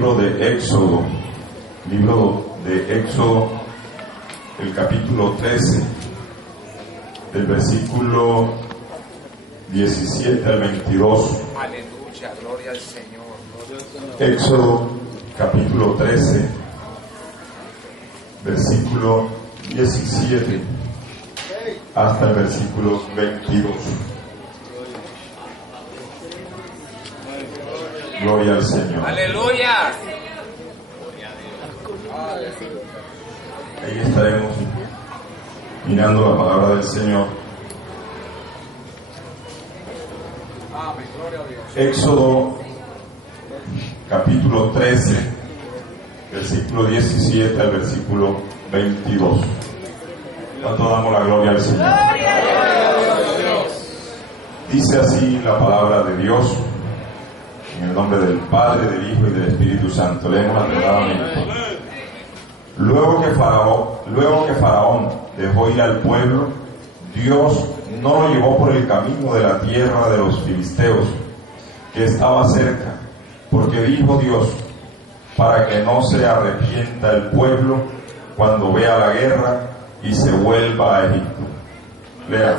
libro de Éxodo, el capítulo 13, del versículo 17 al 22. Aleluya, gloria al Señor. Éxodo, capítulo 13, versículo 17 hasta el versículo 22. Gloria al Señor. Aleluya. Ahí estaremos mirando la palabra del Señor. Éxodo, capítulo 13, versículo 17 al versículo 22. ¿Cuánto damos la gloria al Señor? Dice así la palabra de Dios, en el nombre del Padre, del Hijo y del Espíritu Santo. Leemos atentamente. Luego que Faraón dejó ir al pueblo, Dios no lo llevó por el camino de la tierra de los filisteos, que estaba cerca, porque dijo Dios, para que no se arrepienta el pueblo cuando vea la guerra y se vuelva a Egipto. Lea.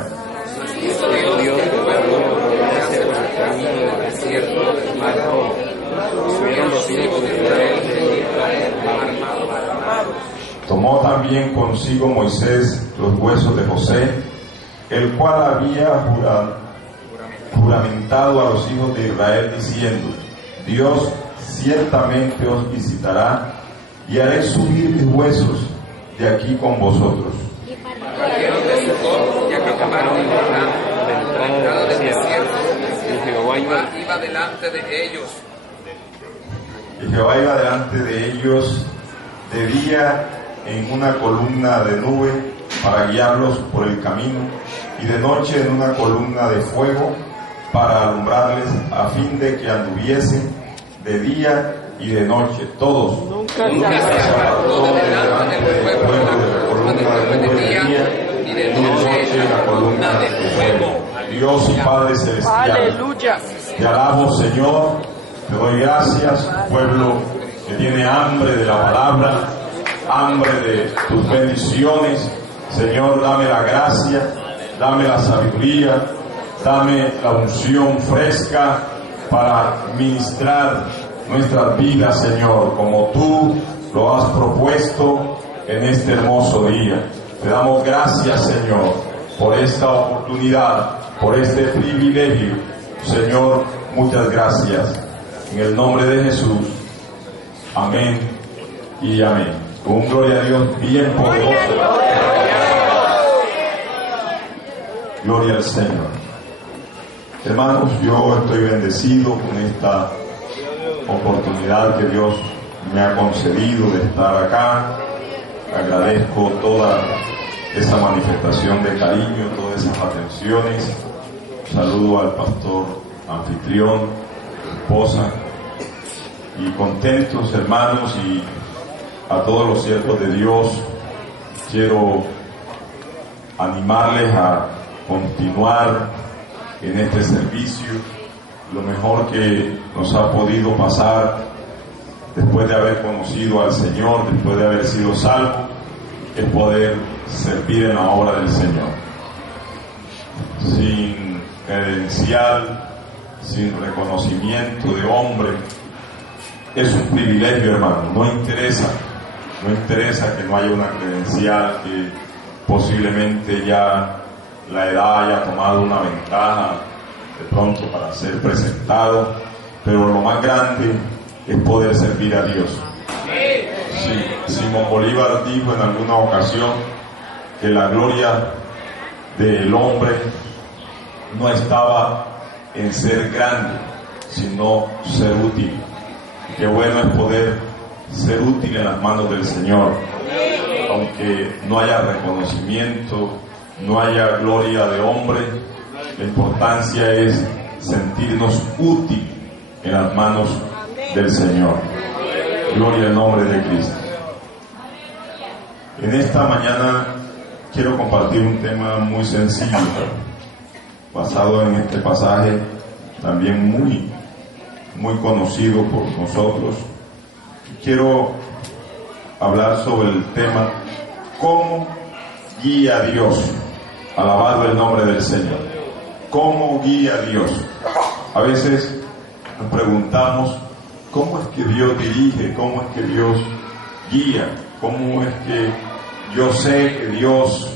Tomó también consigo Moisés los huesos de José, el cual había juramentado a los hijos de Israel diciendo, Dios ciertamente os visitará y haré subir mis huesos de aquí con vosotros. Partieron de Sucot y acamparon en Jordán, a la entrada del desierto, y Jehová iba delante de ellos. Y Jehová iba delante de ellos de día en una columna de nube para guiarlos por el camino, y de noche en una columna de fuego para alumbrarles, a fin de que anduviesen de día y de noche todos. Nunca se apartó de delante del pueblo la columna de nube de día y de noche la columna de fuego. Dios y Padre Celestial, ¡Aleluya! te alabo, Señor, te doy gracias, pueblo que tiene hambre de la palabra, hambre de tus bendiciones. Señor, dame la gracia, dame la sabiduría, dame la unción fresca para ministrar nuestras vidas, Señor, como tú lo has propuesto en este hermoso día. Te damos gracias, Señor, por esta oportunidad, por este privilegio. Señor, muchas gracias. En el nombre de Jesús. Amén y amén. Con un gloria a Dios bien poderoso. Gloria al Señor. Hermanos, yo estoy bendecido con esta oportunidad que Dios me ha concedido de estar acá. Agradezco toda esa manifestación de cariño, todas esas atenciones. Saludo al pastor anfitrión, esposa, y contentos, hermanos, y a todos los siervos de Dios. Quiero animarles a continuar en este servicio. Lo mejor que nos ha podido pasar después de haber conocido al Señor, después de haber sido salvo, es poder servir en la obra del Señor. Sin credencial, sin reconocimiento de hombre, es un privilegio, hermano. No interesa que no haya una credencial, que posiblemente ya la edad haya tomado una ventaja de pronto para ser presentado, pero lo más grande es poder servir a Dios. Sí, Simón Bolívar dijo en alguna ocasión que la gloria del hombre no estaba en ser grande, sino ser útil. Qué bueno es poder ser útil en las manos del Señor, aunque no haya reconocimiento, no haya gloria de hombre. La importancia es sentirnos útil en las manos del Señor. Gloria al nombre de Cristo. En esta mañana quiero compartir un tema muy sencillo, basado en este pasaje también muy conocido por nosotros, quiero hablar sobre el tema ¿cómo guía a Dios? Alabado el nombre del Señor. ¿Cómo guía a Dios? A veces nos preguntamos ¿cómo es que Dios dirige? ¿Cómo es que Dios guía? ¿Cómo es que yo sé que Dios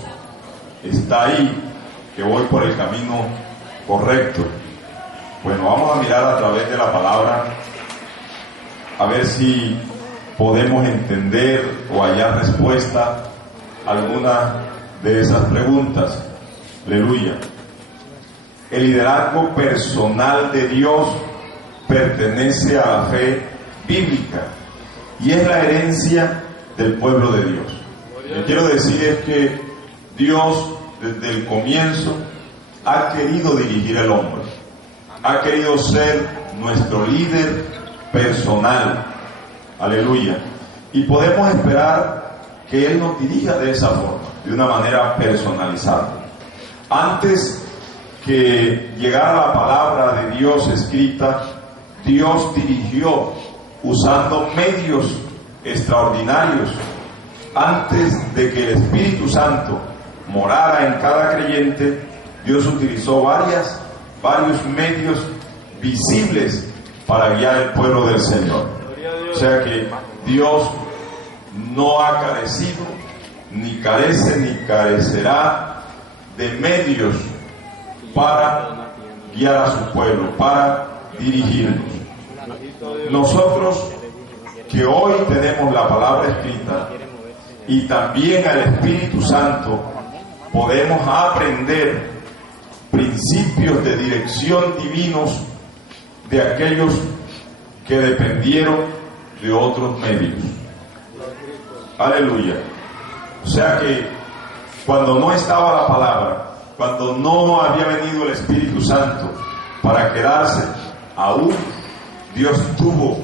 está ahí, que voy por el camino correcto? Bueno, vamos a mirar a través de la palabra a ver si podemos entender o hallar respuesta a alguna de esas preguntas. Aleluya. El liderazgo personal de Dios pertenece a la fe bíblica y es la herencia del pueblo de Dios. Lo que quiero decir es que Dios desde el comienzo ha querido dirigir al hombre, ha querido ser nuestro líder personal. Aleluya. Y podemos esperar que Él nos dirija de esa forma, de una manera personalizada. Antes que llegara la palabra de Dios escrita, Dios dirigió usando medios extraordinarios. Antes de que el Espíritu Santo morara en cada creyente, Dios utilizó varios medios visibles para guiar el pueblo del Señor. O sea que Dios no ha carecido, ni carece, ni carecerá de medios para guiar a su pueblo, para dirigirnos. Nosotros que hoy tenemos la palabra escrita y también al Espíritu Santo, podemos aprender principios de dirección divinos de aquellos que dependieron de otros medios. Aleluya. O sea que cuando no estaba la palabra, cuando no había venido el Espíritu Santo para quedarse, aún Dios tuvo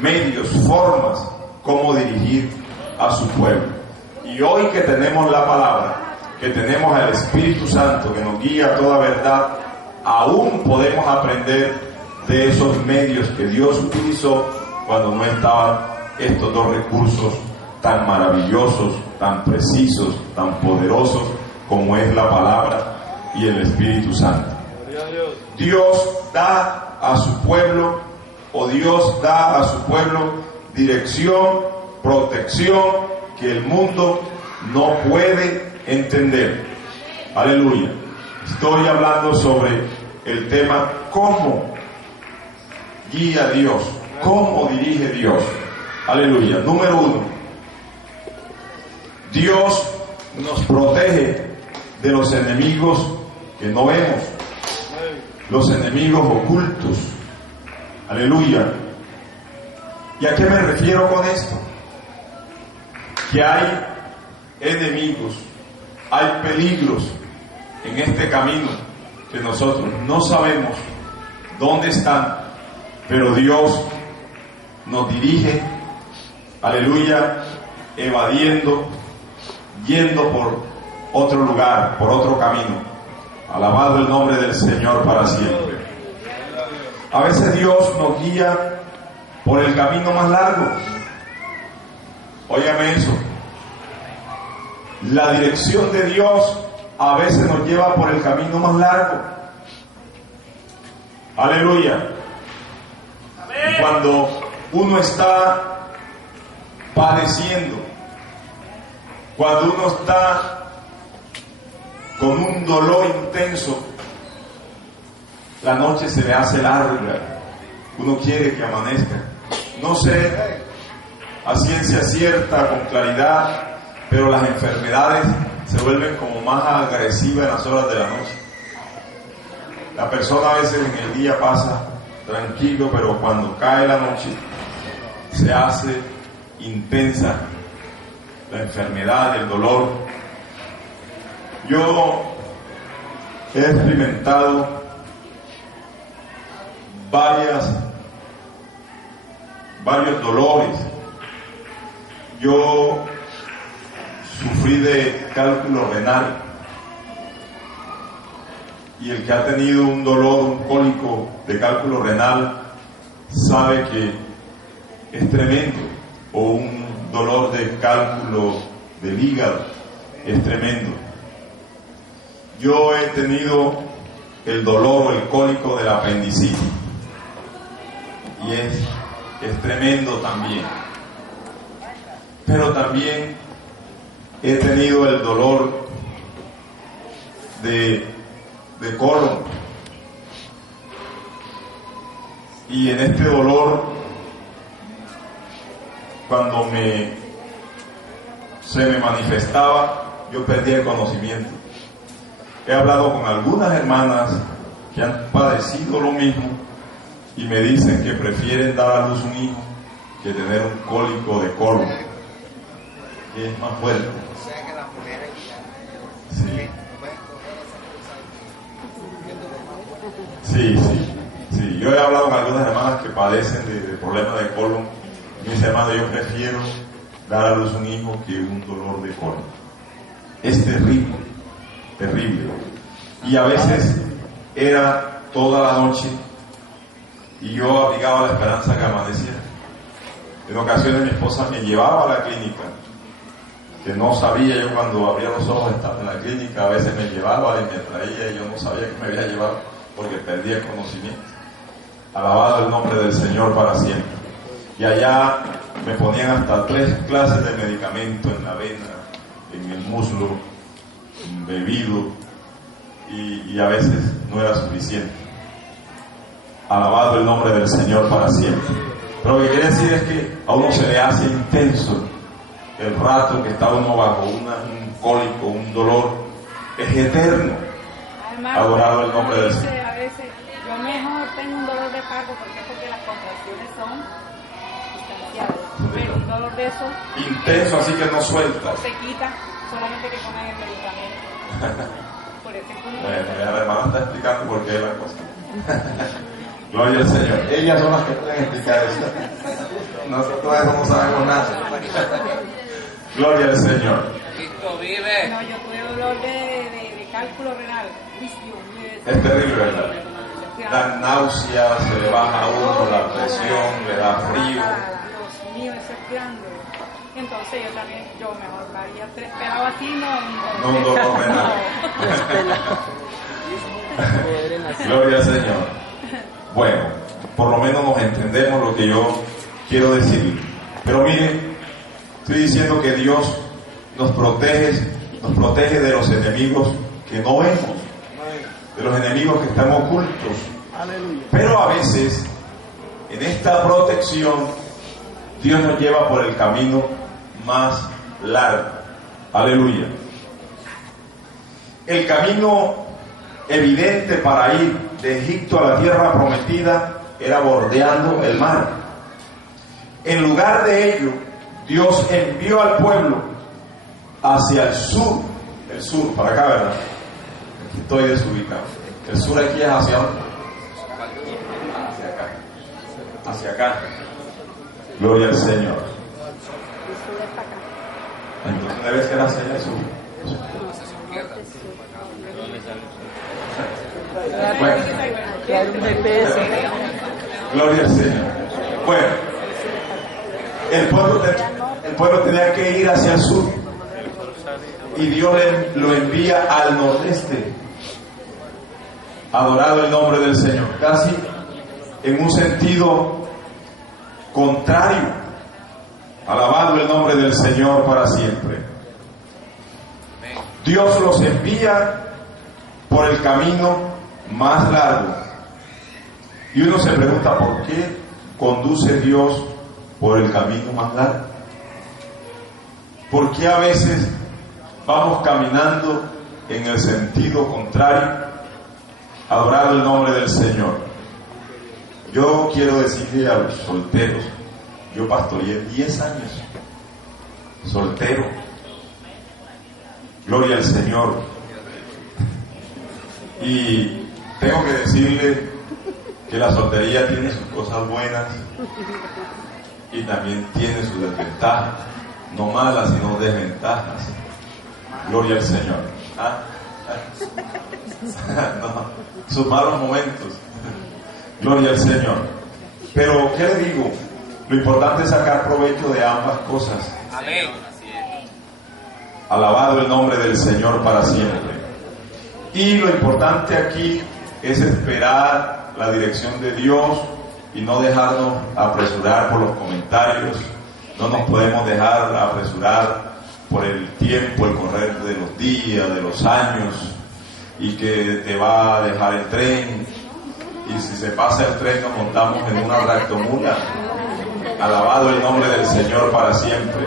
medios, formas como dirigir a su pueblo. Y hoy que tenemos la palabra, que tenemos al Espíritu Santo que nos guía a toda verdad, aún podemos aprender de esos medios que Dios utilizó cuando no estaban estos dos recursos tan maravillosos, tan precisos, tan poderosos como es la palabra y el Espíritu Santo. Dios da a su pueblo, o Dios da a su pueblo dirección, protección que el mundo no puede entender. Aleluya. Estoy hablando sobre el tema cómo guía Dios, cómo dirige Dios. Aleluya. Número 1. Dios nos protege de los enemigos que no vemos, los enemigos ocultos. Aleluya. ¿Y a qué me refiero con esto? Que hay enemigos, hay peligros en este camino que nosotros no sabemos dónde están, pero Dios nos dirige, aleluya, evadiendo, yendo por otro lugar, por otro camino. Alabado el nombre del Señor para siempre. A veces Dios nos guía por el camino más largo. Óyame eso. La dirección de Dios a veces nos lleva por el camino más largo. Aleluya. Y cuando uno está padeciendo, cuando uno está con un dolor intenso, la noche se le hace larga, uno quiere que amanezca. No sé a ciencia cierta, con claridad, pero las enfermedades se vuelven como más agresivas en las horas de la noche. La persona a veces en el día pasa tranquilo, pero cuando cae la noche se hace intensa la enfermedad, el dolor. Yo he experimentado varios dolores. Yo sufrí de cálculo renal, y el que ha tenido un dolor, un cólico de cálculo renal, sabe que es tremendo, o un dolor de cálculo del hígado, es tremendo. Yo he tenido el dolor o el cólico del apendicitis y es tremendo también. Pero también he tenido el dolor de colon, y en este dolor, cuando se me manifestaba, yo perdí el conocimiento. He hablado con algunas hermanas que han padecido lo mismo y me dicen que prefieren dar a luz un hijo que tener un cólico de colon, que es más fuerte. Sí. Yo he hablado con algunas hermanas que padecen de problemas de colon y me dicen, hermano, yo prefiero dar a luz un hijo que un dolor de colon. Es terrible. Y a veces era toda la noche y yo abrigaba la esperanza que amaneciera. En ocasiones mi esposa me llevaba a la clínica, que no sabía, yo cuando abría los ojos estaba en la clínica, a veces me llevaba y me traía y yo no sabía que me había llevado porque perdí el conocimiento. Alabado el nombre del Señor para siempre. Y allá me ponían hasta 3 clases de medicamento en la vena, en el muslo, bebido, y a veces no era suficiente. Alabado el nombre del Señor para siempre. Pero lo que quiere decir es que a uno se le hace intenso el rato que está uno bajo un cólico, un dolor, es eterno. Además, adorado el nombre del Señor. A veces yo mejor tengo un dolor de parto porque las contracciones son sustanciales, pero un dolor de eso intenso, así que no suelta. se quita solamente que comen el medicamento. Por eso es como La hermana está explicando por qué es la cosa. Gloria al Señor. Ellas son las que pueden explicar eso. Nosotros todavía no sabemos nada. Gloria al Señor. Cristo vive. no, yo tuve dolor de cálculo renal. Es terrible, ¿verdad? Da náuseas, se le baja a uno la presión, le da frío. Dios mío, eso es grande. Entonces yo mejor varía 3, pero así no un dolor renal. Gloria al Señor. Bueno, por lo menos nos entendemos lo que yo quiero decir. Pero mire, estoy diciendo que Dios nos protege de los enemigos que no vemos, de los enemigos que están ocultos. Pero a veces, en esta protección, Dios nos lleva por el camino más largo. Aleluya. El camino evidente para ir de Egipto a la tierra prometida era bordeando el mar. En lugar de ello, Dios envió al pueblo hacia el sur, para acá, ¿verdad? Aquí estoy desubicado. El sur aquí es hacia dónde? Hacia acá. Gloria al Señor. Entonces debe ser hacia el sur. Bueno. Gloria al Señor. Bueno, el pueblo tenía que ir hacia el sur y Dios lo envía al nordeste. Adorado el nombre del Señor, casi en un sentido contrario. Alabado el nombre del Señor para siempre. Dios los envía por el camino más largo. Y uno se pregunta, ¿por qué conduce Dios por el camino más largo? ¿Por qué a veces vamos caminando en el sentido contrario? Adorado el nombre del Señor. Yo quiero decirle a los solteros, yo pastoreé 10 años, soltero. Gloria al Señor. Y tengo que decirle que la soltería tiene sus cosas buenas y también tiene sus desventajas, no malas sino desventajas. Gloria al Señor. No, sus malos momentos. Gloria al Señor. Pero ¿qué le digo? Lo importante es sacar provecho de ambas cosas. Amén. Alabado el nombre del Señor para siempre. Y lo importante aquí es esperar la dirección de Dios y no dejarnos apresurar por los comentarios. No nos podemos dejar apresurar por el tiempo, el correr de los días, de los años, y que te va a dejar el tren. Y si se pasa el tren nos montamos en una tractomula. Alabado el nombre del Señor para siempre.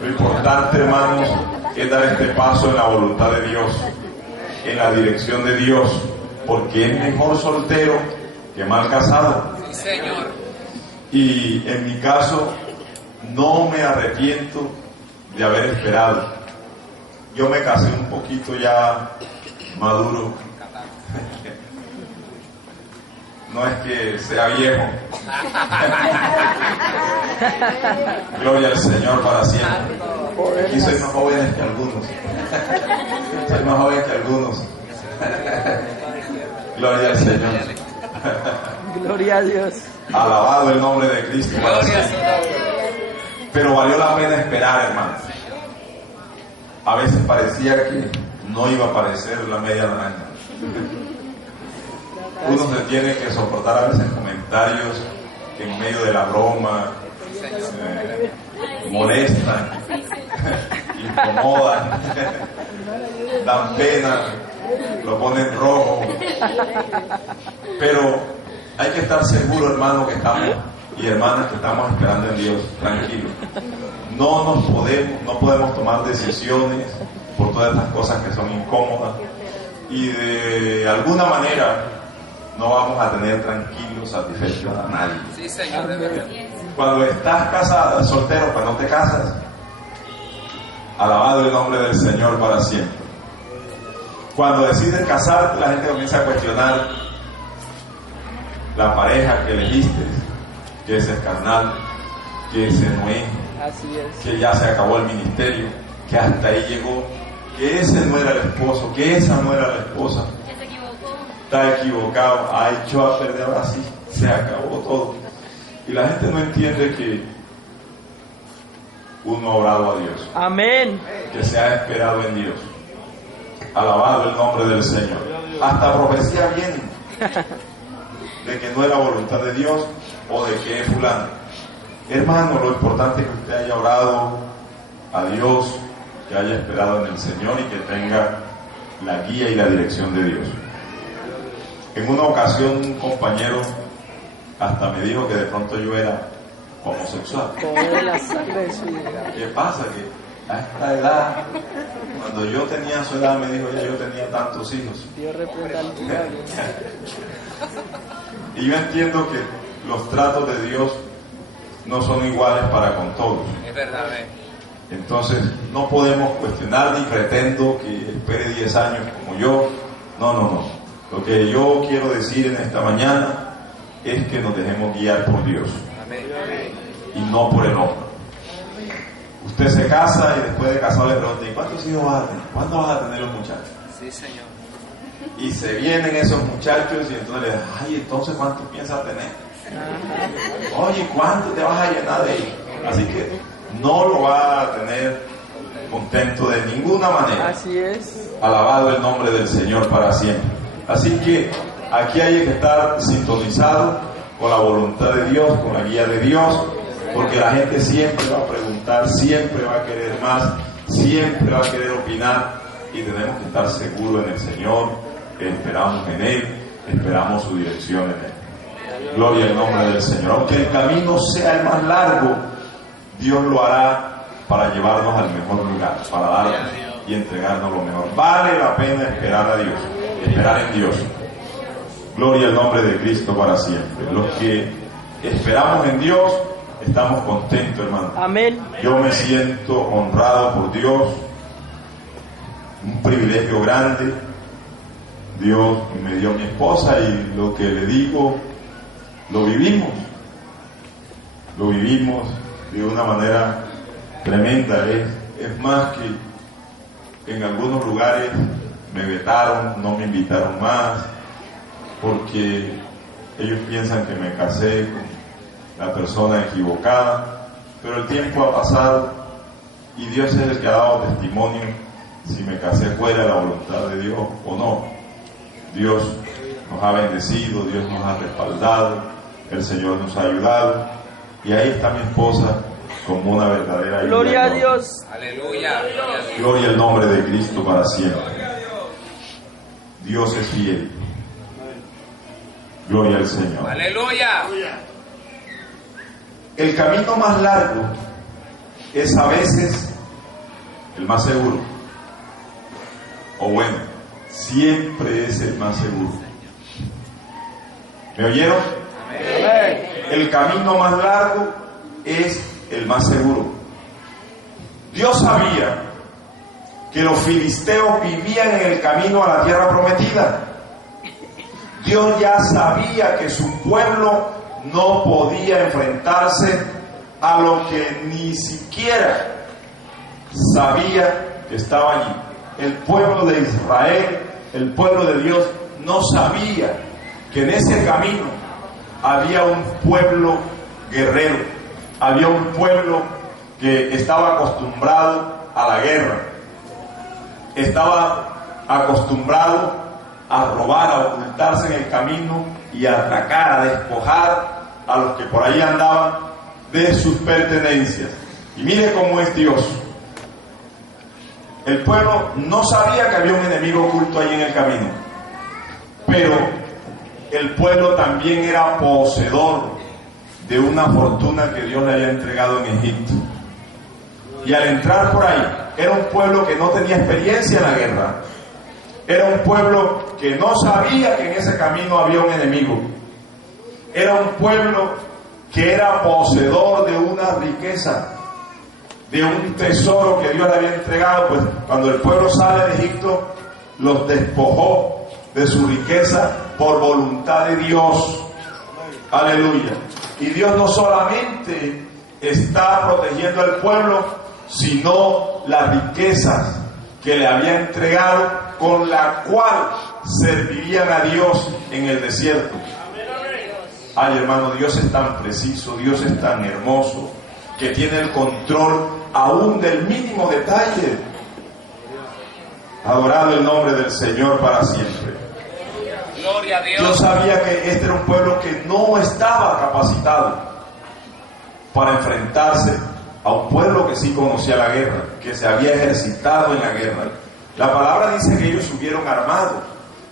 Lo importante, hermanos, es dar este paso en la voluntad de Dios, en la dirección de Dios, porque es mejor soltero que mal casado. Sí, Señor. Y en mi caso, no me arrepiento de haber esperado. Yo me casé un poquito ya maduro. No es que sea viejo. Gloria al Señor para siempre. Aquí soy más jóvenes que algunos. Soy más joven que algunos. Gloria al Señor. Gloria a Dios. Alabado el nombre de Cristo para Gloria a siempre. su nombre. Pero valió la pena esperar, hermano. A veces parecía que no iba a aparecer la media naranja. Uno se tiene que soportar a veces comentarios que en medio de la broma molestan, incomodan, dan pena, lo ponen rojo. Pero hay que estar seguro, hermano, que estamos, y hermanas, que estamos esperando en Dios, tranquilos. No podemos tomar decisiones por todas estas cosas que son incómodas, y de alguna manera no vamos a tener tranquilos, satisfechos a nadie. Sí, Señor, de verdad. Cuando estás casada, soltero, cuando te casas, alabado el nombre del Señor para siempre. Cuando decides casarte, la gente comienza a cuestionar la pareja que elegiste, que ese es carnal, que ese no es, Así es. que ya se acabó el ministerio, que hasta ahí llegó, que ese no era el esposo, que esa no era la esposa. Está equivocado, ha hecho a perder, ahora sí, se acabó todo. Y la gente no entiende que uno ha orado a Dios, Amén. que se ha esperado en Dios. Alabado el nombre del Señor. Hasta profecía viene de que no es la voluntad de Dios o de que es fulano. Hermano, lo importante es que usted haya orado a Dios, que haya esperado en el Señor y que tenga la guía y la dirección de Dios. En una ocasión un compañero hasta me dijo que de pronto yo era homosexual. Por la sangre de su vida. ¿Qué pasa? Que a esta edad, cuando yo tenía su edad, me dijo ya yo tenía tantos hijos. Dios reprenda al diablo. Y yo entiendo que los tratos de Dios no son iguales para con todos. Es verdad, Entonces no podemos cuestionar ni pretendo que espere 10 años como yo. No. Lo que yo quiero decir en esta mañana es que nos dejemos guiar por Dios. Amén. Y no por el hombre. Usted se casa y después de casado le pregunta, ¿y cuántos hijos vas a tener? ¿Cuándo vas a tener los muchachos? Sí, Señor. Y se vienen esos muchachos y entonces le dicen, ay, entonces ¿cuántos piensas tener? Oye, ¿cuánto te vas a llenar de hijos? Así que no lo va a tener contento de ninguna manera. Así es. Alabado el nombre del Señor para siempre. Así que aquí hay que estar sintonizado con la voluntad de Dios, con la guía de Dios, porque la gente siempre va a preguntar, siempre va a querer más, siempre va a querer opinar, y tenemos que estar seguros en el Señor, esperamos en Él, esperamos su dirección en Él. Gloria al nombre del Señor. Aunque el camino sea el más largo, Dios lo hará para llevarnos al mejor lugar, para darnos y entregarnos lo mejor. Vale la pena esperar a Dios, esperar en Dios. Gloria al nombre de Cristo para siempre. Los que esperamos en Dios, estamos contentos, hermano. Amén. Yo me siento honrado por Dios, un privilegio grande. Dios me dio mi esposa y lo que le digo, lo vivimos de una manera tremenda. Es más que en algunos lugares me vetaron, no me invitaron más, porque ellos piensan que me casé la persona equivocada, pero el tiempo ha pasado y Dios es el que ha dado testimonio si me casé fuera de la voluntad de Dios o no. Dios nos ha bendecido, Dios nos ha respaldado, el Señor nos ha ayudado, y ahí está mi esposa como una verdadera hija. Gloria a Dios. Aleluya. Gloria al nombre de Cristo para siempre. Dios es fiel. Gloria al Señor. Aleluya. El camino más largo es a veces el más seguro. O bueno, siempre es el más seguro. ¿Me oyeron? Amén. El camino más largo es el más seguro. Dios sabía que los filisteos vivían en el camino a la tierra prometida. Dios ya sabía que su pueblo no podía enfrentarse a lo que ni siquiera sabía que estaba allí. El pueblo de Israel, el pueblo de Dios, no sabía que en ese camino había un pueblo guerrero, había un pueblo que estaba acostumbrado a la guerra, estaba acostumbrado a robar, a ocultarse en el camino y a atracar, a despojar a los que por ahí andaban de sus pertenencias. Y mire cómo es Dios. El pueblo no sabía que había un enemigo oculto ahí en el camino, pero el pueblo también era poseedor de una fortuna que Dios le había entregado en Egipto. Y al entrar por ahí, era un pueblo que no tenía experiencia en la guerra. Era un pueblo que no sabía que en ese camino había un enemigo. Era un pueblo que era poseedor de una riqueza, de un tesoro que Dios le había entregado. Pues cuando el pueblo sale de Egipto, los despojó de su riqueza por voluntad de Dios. Aleluya. Y Dios no solamente está protegiendo al pueblo, sino las riquezas que le había entregado, con la cual servirían a Dios en el desierto. Ay, hermano, Dios es tan preciso, Dios es tan hermoso, que tiene el control aún del mínimo detalle. Adorado el nombre del Señor para siempre. Gloria a Dios. Dios sabía que este era un pueblo que no estaba capacitado para enfrentarse a un pueblo que sí conocía la guerra, que se había ejercitado en la guerra. La palabra dice que ellos subieron armados,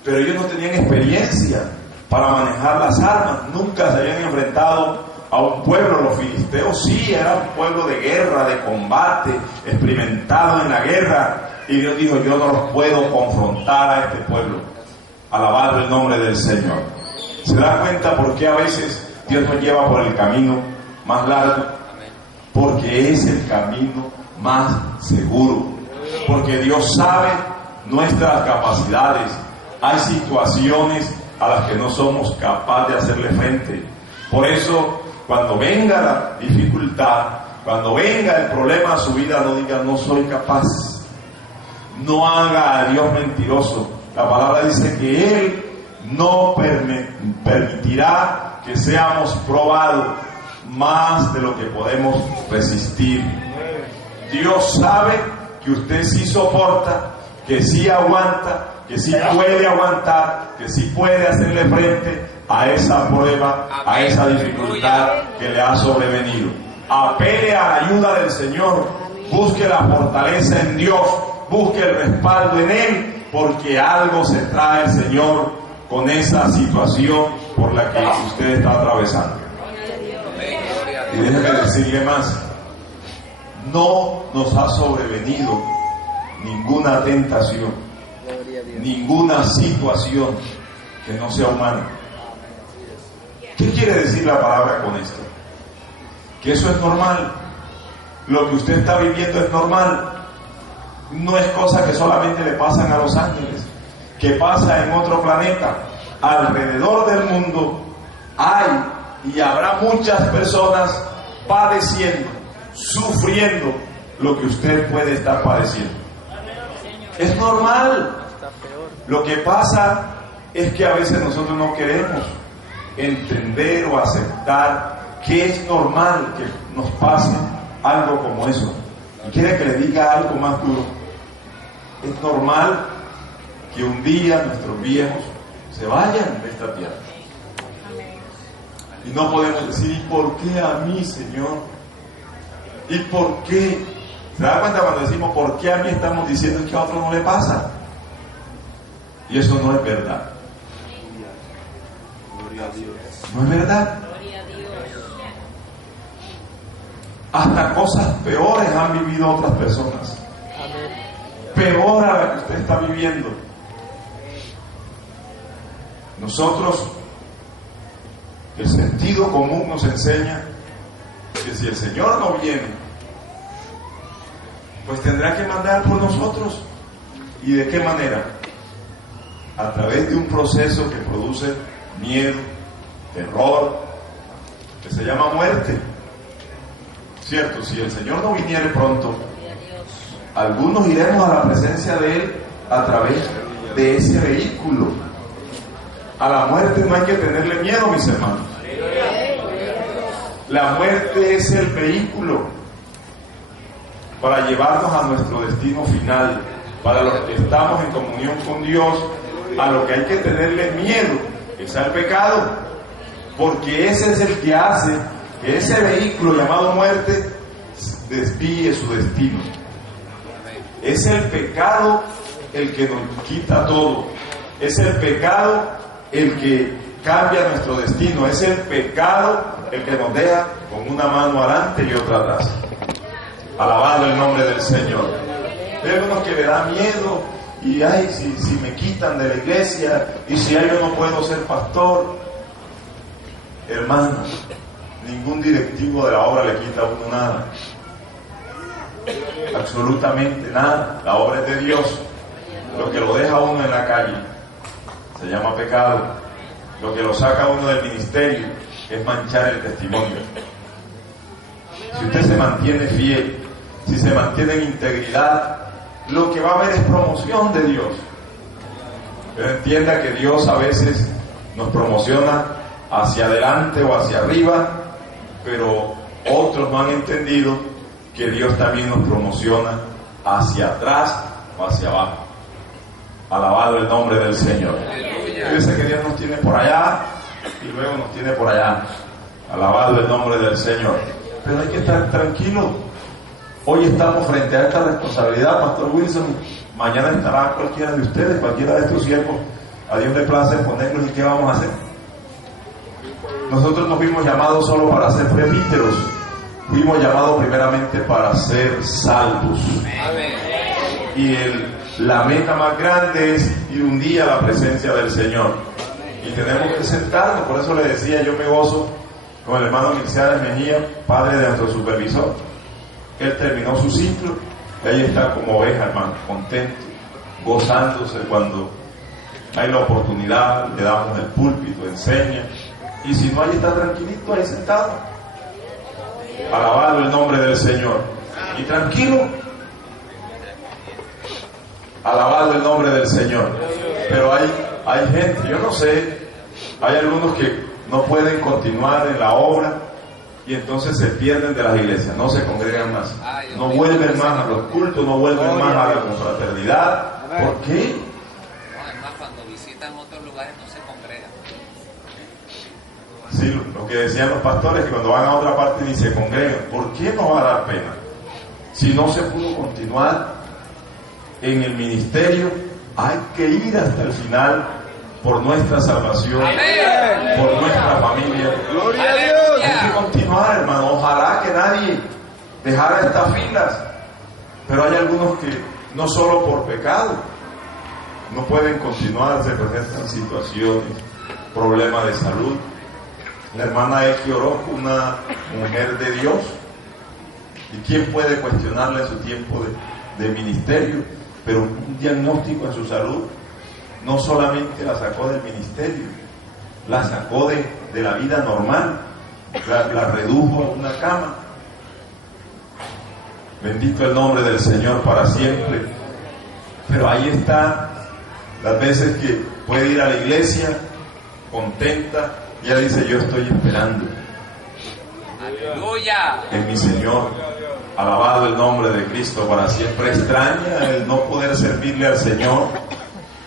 pero ellos no tenían experiencia para manejar las armas, nunca se habían enfrentado a un pueblo. Los filisteos sí, era un pueblo de guerra, de combate, experimentado en la guerra, y Dios dijo: yo no los puedo confrontar a este pueblo. Alabado el nombre del Señor. ¿Se da cuenta por qué a veces Dios nos lleva por el camino más largo? Porque es el camino más seguro, porque Dios sabe nuestras capacidades. Hay situaciones a las que no somos capaces de hacerle frente. Por eso, cuando venga la dificultad, cuando venga el problema a su vida, no diga: no soy capaz. No haga a Dios mentiroso. La palabra dice que Él no permitirá que seamos probados más de lo que podemos resistir. Dios sabe que usted sí soporta, que sí aguanta, que sí puede aguantar, que sí puede hacerle frente a esa prueba, a esa dificultad que le ha sobrevenido. Apele a la ayuda del Señor, busque la fortaleza en Dios, busque el respaldo en Él, porque algo se trae el Señor con esa situación por la que usted está atravesando. Y déjeme decirle más: no nos ha sobrevenido ninguna tentación, ninguna situación que no sea humana. ¿Qué quiere decir la palabra con esto? Que eso es normal. Lo que usted está viviendo es normal. No es cosa que solamente le pasan a los ángeles, que pasa en otro planeta. Alrededor del mundo hay y habrá muchas personas padeciendo, sufriendo lo que usted puede estar padeciendo. Es normal. Lo que pasa es que a veces nosotros no queremos entender o aceptar que es normal que nos pase algo como eso. Y quiere que le diga algo más duro. Es normal que un día nuestros viejos se vayan de esta tierra. Y no podemos decir, ¿y por qué a mí, Señor? ¿Y por qué? ¿Se da cuenta cuando decimos, ¿por qué a mí? Estamos diciendo que a otro no le pasa. Y eso no es verdad. No es verdad. Hasta cosas peores han vivido otras personas. Peor a la que usted está viviendo. Nosotros, el sentido común nos enseña que si el Señor no viene, pues tendrá que mandar por nosotros. ¿Y de qué manera? A través de un proceso que produce miedo, terror, que se llama muerte. Cierto, si el Señor no viniere pronto, algunos iremos a la presencia de Él a través de ese vehículo. A la muerte no hay que tenerle miedo, mis hermanos. La muerte es el vehículo para llevarnos a nuestro destino final. Para los que estamos en comunión con Dios, a lo que hay que tenerle miedo es al pecado, porque ese es el que hace que ese vehículo llamado muerte desvíe su destino. Es el pecado el que nos quita todo. Es el pecado el que cambia nuestro destino. Es el pecado el que nos deja con una mano adelante y otra atrás. Alabado el nombre del Señor. Hay algunos que le da miedo y ay, si me quitan de la iglesia y si yo no puedo ser pastor. Hermano, ningún directivo de la obra le quita a uno nada. Absolutamente nada. La obra es de Dios. Lo que lo deja a uno en la calle se llama pecado. Lo que lo saca a uno del ministerio es manchar el testimonio. Si usted se mantiene fiel, si se mantiene en integridad, lo que va a haber es promoción de Dios. Pero entienda que Dios a veces nos promociona hacia adelante o hacia arriba, pero otros no han entendido que Dios también nos promociona hacia atrás o hacia abajo. Alabado el nombre del Señor. Fíjese que Dios nos tiene por allá y luego nos tiene por allá. Alabado el nombre del Señor. Pero hay que estar tranquilo. Hoy estamos frente a esta responsabilidad, Pastor Wilson. Mañana estará cualquiera de ustedes, cualquiera de estos siervos. A Dios le place ponerlos. ¿Y qué vamos a hacer? Nosotros no fuimos llamados solo para ser presbíteros. Fuimos llamados primeramente para ser salvos. Y la meta más grande es ir un día a la presencia del Señor. Y tenemos que sentarnos. Por eso le decía, yo me gozo con el hermano Mircea Mejía, padre de nuestro supervisor. Él terminó su ciclo y ahí está como oveja, hermano, contento, gozándose cuando hay la oportunidad, le damos el púlpito, enseña. Y si no, ahí está tranquilito, ahí sentado. Alabado el nombre del Señor. Y tranquilo. Alabado el nombre del Señor. Pero hay gente, yo no sé, hay algunos que no pueden continuar en la obra y entonces se pierden de las iglesias, no se congregan más, no vuelven más a los cultos, no vuelven más a la confraternidad. ¿Por qué? Además, cuando visitan otros lugares no se congregan. Sí, lo que decían los pastores, que cuando van a otra parte ni se congregan. ¿Por qué no va a dar pena? Si no se pudo continuar en el ministerio, hay que ir hasta el final por nuestra salvación, por nuestra familia. Gloria a Dios. Hay que continuar, hermano. Ojalá que nadie dejara estas filas. Pero hay algunos que no solo por pecado no pueden continuar, se presentan situaciones, problemas de salud. La hermana Eki Orozco, una mujer de Dios, y quién puede cuestionarle su tiempo de ministerio, pero un diagnóstico en su salud no solamente la sacó del ministerio, la sacó de la vida normal, la redujo a una cama. Bendito el nombre del Señor para siempre. Pero ahí está, las veces que puede ir a la iglesia contenta, ya dice, yo estoy esperando Aleluya. En mi Señor, alabado el nombre de Cristo para siempre. Extraña el no poder servirle al Señor,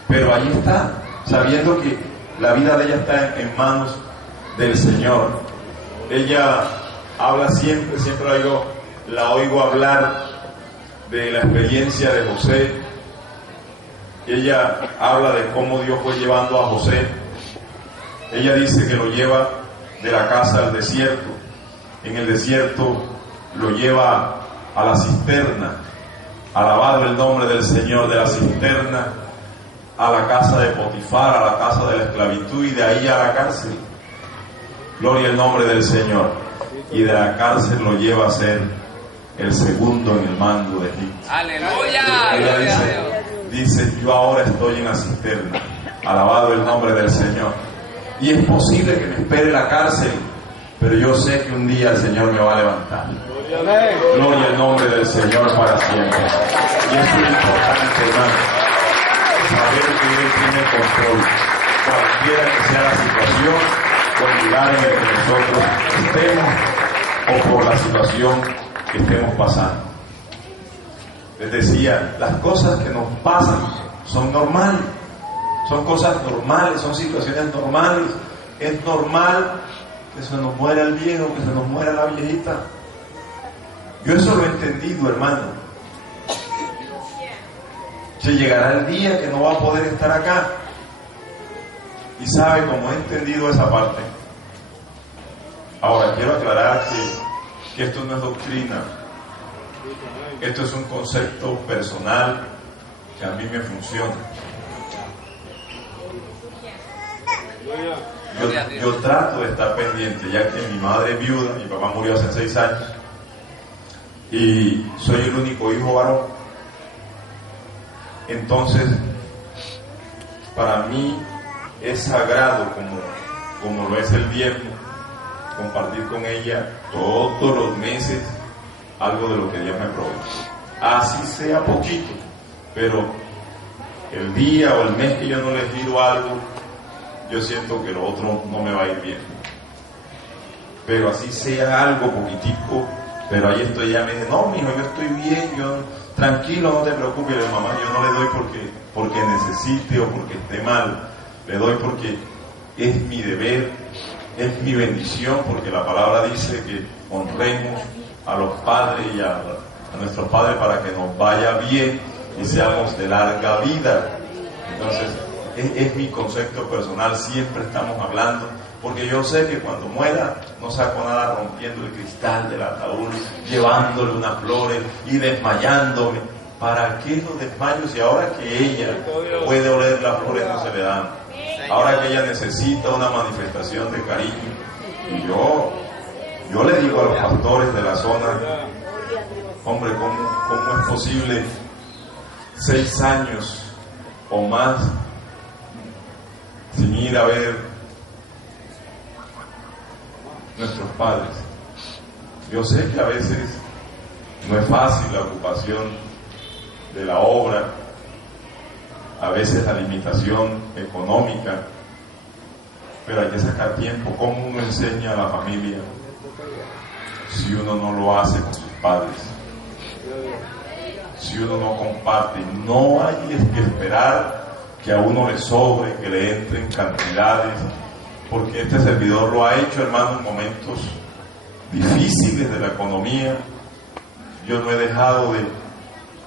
pero ahí está, sabiendo que la vida de ella está en manos del Señor. Ella habla siempre la oigo hablar de la experiencia de José. Ella habla de cómo Dios fue llevando a José. Ella dice que lo lleva de la casa al desierto. En el desierto lo lleva a la cisterna. Alabado el nombre del Señor. De la cisterna a la casa de Potifar, a la casa de la esclavitud, y de ahí a la cárcel. Gloria al nombre del Señor. Y de la cárcel lo lleva a ser el segundo en el mando de Egipto. Aleluya. Ella dice, yo ahora estoy en la cisterna. Alabado el nombre del Señor. Y es posible que me espere la cárcel, pero yo sé que un día el Señor me va a levantar. Gloria al nombre del Señor para siempre. Y es muy importante, hermano, saber que Él tiene control, cualquiera que sea la situación o el lugar en el que nosotros estemos, o por la situación que estemos pasando. Les decía, las cosas que nos pasan son normales, son cosas normales, son situaciones normales. Es normal que se nos muera el viejo, que se nos muera la viejita. Yo eso lo he entendido, hermano. Se llegará el día que no va a poder estar acá. Y sabe cómo he entendido esa parte. Ahora, quiero aclarar que esto no es doctrina. Esto es un concepto personal que a mí me funciona. Yo trato de estar pendiente, ya que mi madre es viuda, mi papá murió hace 6 años y soy el único hijo varón. Entonces, para mí es sagrado, como lo es el diezmo, compartir con ella todos los meses algo de lo que Dios me provee. Así sea poquito, pero el día o el mes que yo no le giro algo, yo siento que lo otro no me va a ir bien. Pero así sea algo poquitico, pero ahí estoy, ella me dice, no, mijo, yo estoy bien, yo tranquilo, no te preocupes. Le digo, mamá, yo no le doy porque necesite o porque esté mal, le doy porque es mi deber, es mi bendición, porque la palabra dice que honremos a los padres y a nuestros padres para que nos vaya bien y seamos de larga vida. Entonces, es mi concepto personal, siempre estamos hablando, porque yo sé que cuando muera no saco nada rompiendo el cristal del ataúd, llevándole unas flores y desmayándome. ¿Para qué los desmayos si ahora que ella puede oler las flores no se le dan? Ahora que ella necesita una manifestación de cariño. Y yo le digo a los pastores de la zona, hombre, ¿cómo es posible 6 años o más sin ir a ver nuestros padres? Yo sé que a veces no es fácil la ocupación de la obra, a veces la limitación económica, pero hay que sacar tiempo. ¿Cómo uno enseña a la familia si uno no lo hace con sus padres? Si uno no comparte, no hay que esperar que a uno le sobre, que le entren cantidades, porque este servidor lo ha hecho, hermano, en momentos difíciles de la economía. Yo no he dejado de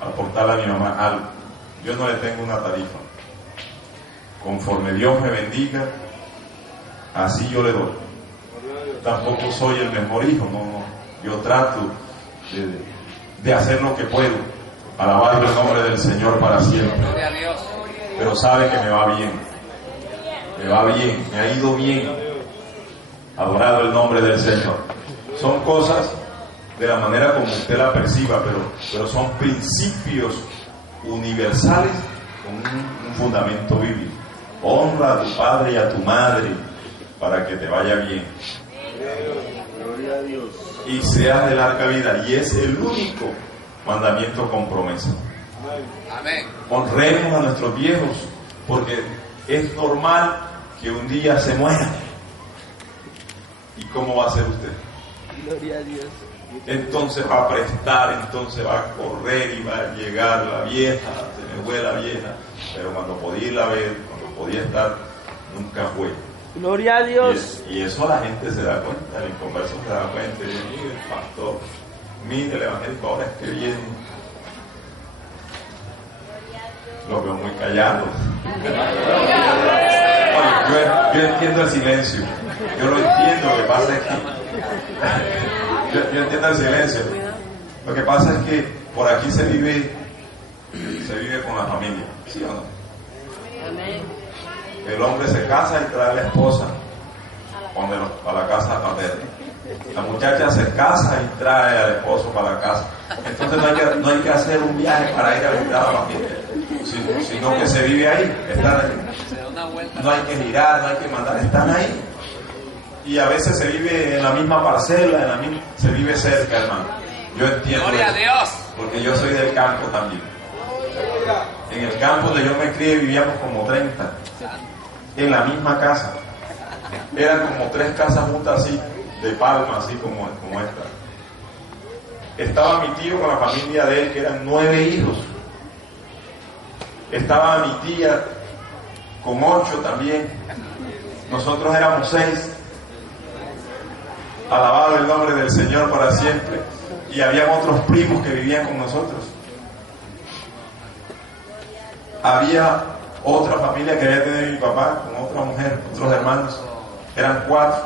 aportarle a mi mamá algo. Yo no le tengo una tarifa. Conforme Dios me bendiga, así yo le doy. Tampoco soy el mejor hijo, no. Yo trato de hacer lo que puedo. Alabar el nombre del Señor para siempre. Pero sabe que me va bien. Me va bien, me ha ido bien. Adorado el nombre del Señor. Son cosas de la manera como usted la perciba, pero son principios universales con un fundamento bíblico. Honra a tu padre y a tu madre para que te vaya bien y seas de larga vida, y es el único mandamiento con promesa. Amén. Honremos a nuestros viejos, porque es normal que un día se mueran. ¿Y cómo va a ser usted? Gloria a Dios. Entonces va a prestar, entonces va a correr y va a llegar la vieja, se me fue la vieja, pero cuando podía irla a ver, cuando podía estar, nunca fue. Gloria a Dios. Y eso la gente se da cuenta, el inconverso se da cuenta, y dice, mire el pastor, mire el evangélico, ahora es que viene. Los veo muy callados. Oye, yo entiendo el silencio, yo lo entiendo, lo que pasa es que yo entiendo el silencio. Lo que pasa es que por aquí se vive con la familia, ¿sí o no? El hombre se casa y trae a la esposa a la casa paterna. La muchacha se casa y trae al esposo para la casa. Entonces no hay que hacer un viaje para ir a visitar a la familia, sino que se vive ahí, están ahí. No hay que girar, no hay que mandar, están ahí. Y a veces se vive en la misma parcela, se vive cerca, hermano. Yo entiendo. Gloria a Dios. Porque yo soy del campo también. En el campo donde yo me crié vivíamos como 30. En la misma casa. Eran como 3 casas juntas así, de palma, así como esta. Estaba mi tío con la familia de él, que eran 9 hijos. Estaba mi tía con 8 también. Nosotros éramos 6. Alabado el nombre del Señor para siempre. Y habían otros primos que vivían con nosotros. Había otra familia que había tenido mi papá con otra mujer, otros hermanos. Eran 4.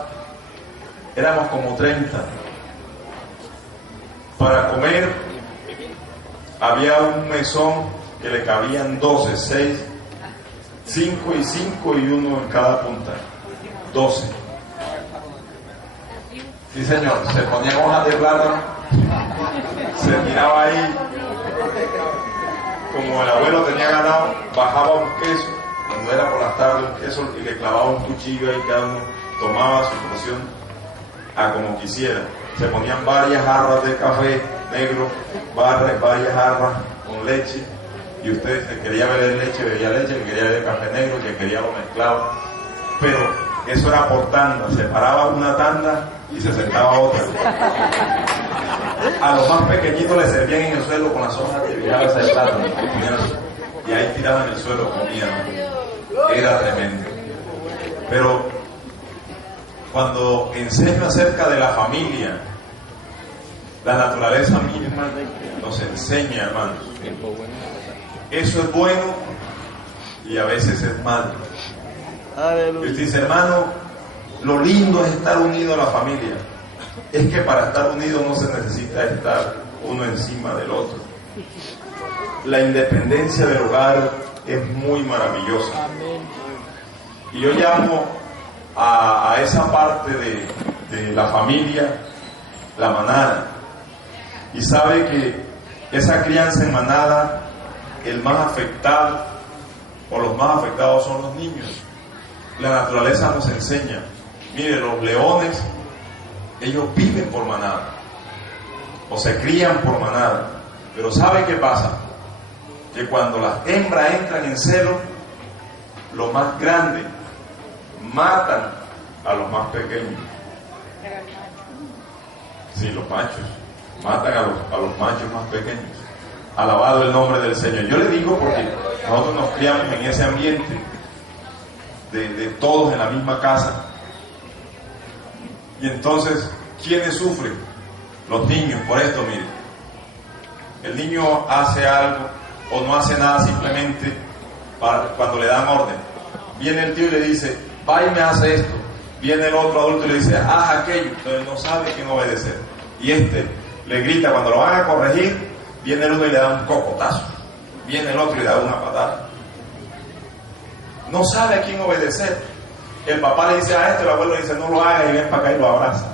Éramos como 30. Para comer había un mesón que le cabían 12, 6, 5 y 5 y 1 en cada punta. 12. Sí, señor, se ponían hojas de plátano, se tiraba ahí, como el abuelo tenía ganado, bajaba un queso, cuando era por las tardes un queso, y le clavaba un cuchillo ahí, cada uno tomaba su porción a como quisiera. Se ponían varias jarras de café negro, varias jarras con leche, y usted que quería beber leche, bebía leche, que quería beber café negro, que quería lo mezclaba. Pero eso era por tanda, se paraba una tanda y se sentaba otra. A los más pequeñitos les servían en el suelo con las hojas de viajes de plátano, y ahí tiraban en el suelo, comían. Era tremendo. Pero cuando enseño acerca de la familia, la naturaleza misma nos enseña, hermanos. Eso es bueno y a veces es malo. Aleluya. Y usted dice, hermano, lo lindo es estar unido a la familia. Es que para estar unido no se necesita estar uno encima del otro. La independencia del hogar es muy maravillosa. Y yo llamo a esa parte de la familia la manada. Y sabe que esa crianza en manada, el más afectado o los más afectados son los niños. La naturaleza nos enseña. Mire, los leones, ellos viven por manada o se crían por manada. Pero ¿sabe qué pasa? Que cuando las hembras entran en celo, los más grandes matan a los más pequeños. Sí, los machos matan a los machos más pequeños. Alabado el nombre del Señor. Yo le digo porque nosotros nos criamos en ese ambiente de todos en la misma casa. Y entonces, ¿quiénes sufren? Los niños. Por esto, mire, el niño hace algo o no hace nada simplemente cuando le dan orden. Viene el tío y le dice, va y me hace esto. Viene el otro adulto y le dice, haz aquello. Entonces no sabe quién obedecer. Y le grita, cuando lo van a corregir, viene el uno y le da un cocotazo. Viene el otro y le da una patada. No sabe a quién obedecer. El papá le dice a el abuelo le dice, no lo haga, y ven para acá y lo abraza.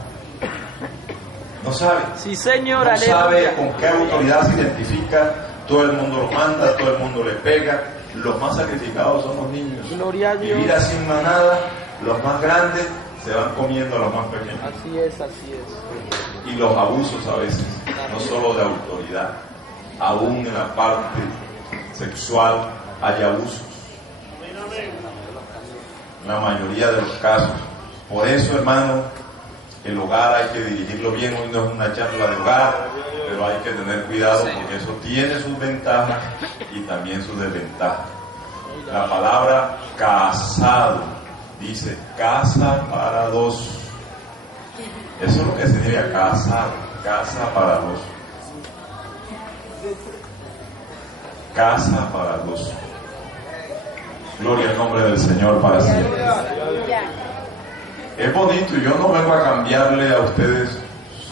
No sabe. Sí, señor, no sabe aleluya. con qué autoridad se identifica. Todo el mundo lo manda, todo el mundo le pega. Los más sacrificados son los niños. Gloria a Dios. Vivir así en manada, los más grandes se van comiendo a los más pequeños. Así es, así es. Y los abusos a veces, no solo de autoridad, aún en la parte sexual hay abusos. En la mayoría de los casos. Por eso, hermano, el hogar hay que dirigirlo bien. Hoy no es una charla de hogar, pero hay que tener cuidado porque eso tiene sus ventajas y también sus desventajas. La palabra casado dice casa para dos. Eso es lo que significa casado, casa para dos. Casa para dos. Gloria al nombre del Señor para siempre. Es bonito y yo no vengo a cambiarle a ustedes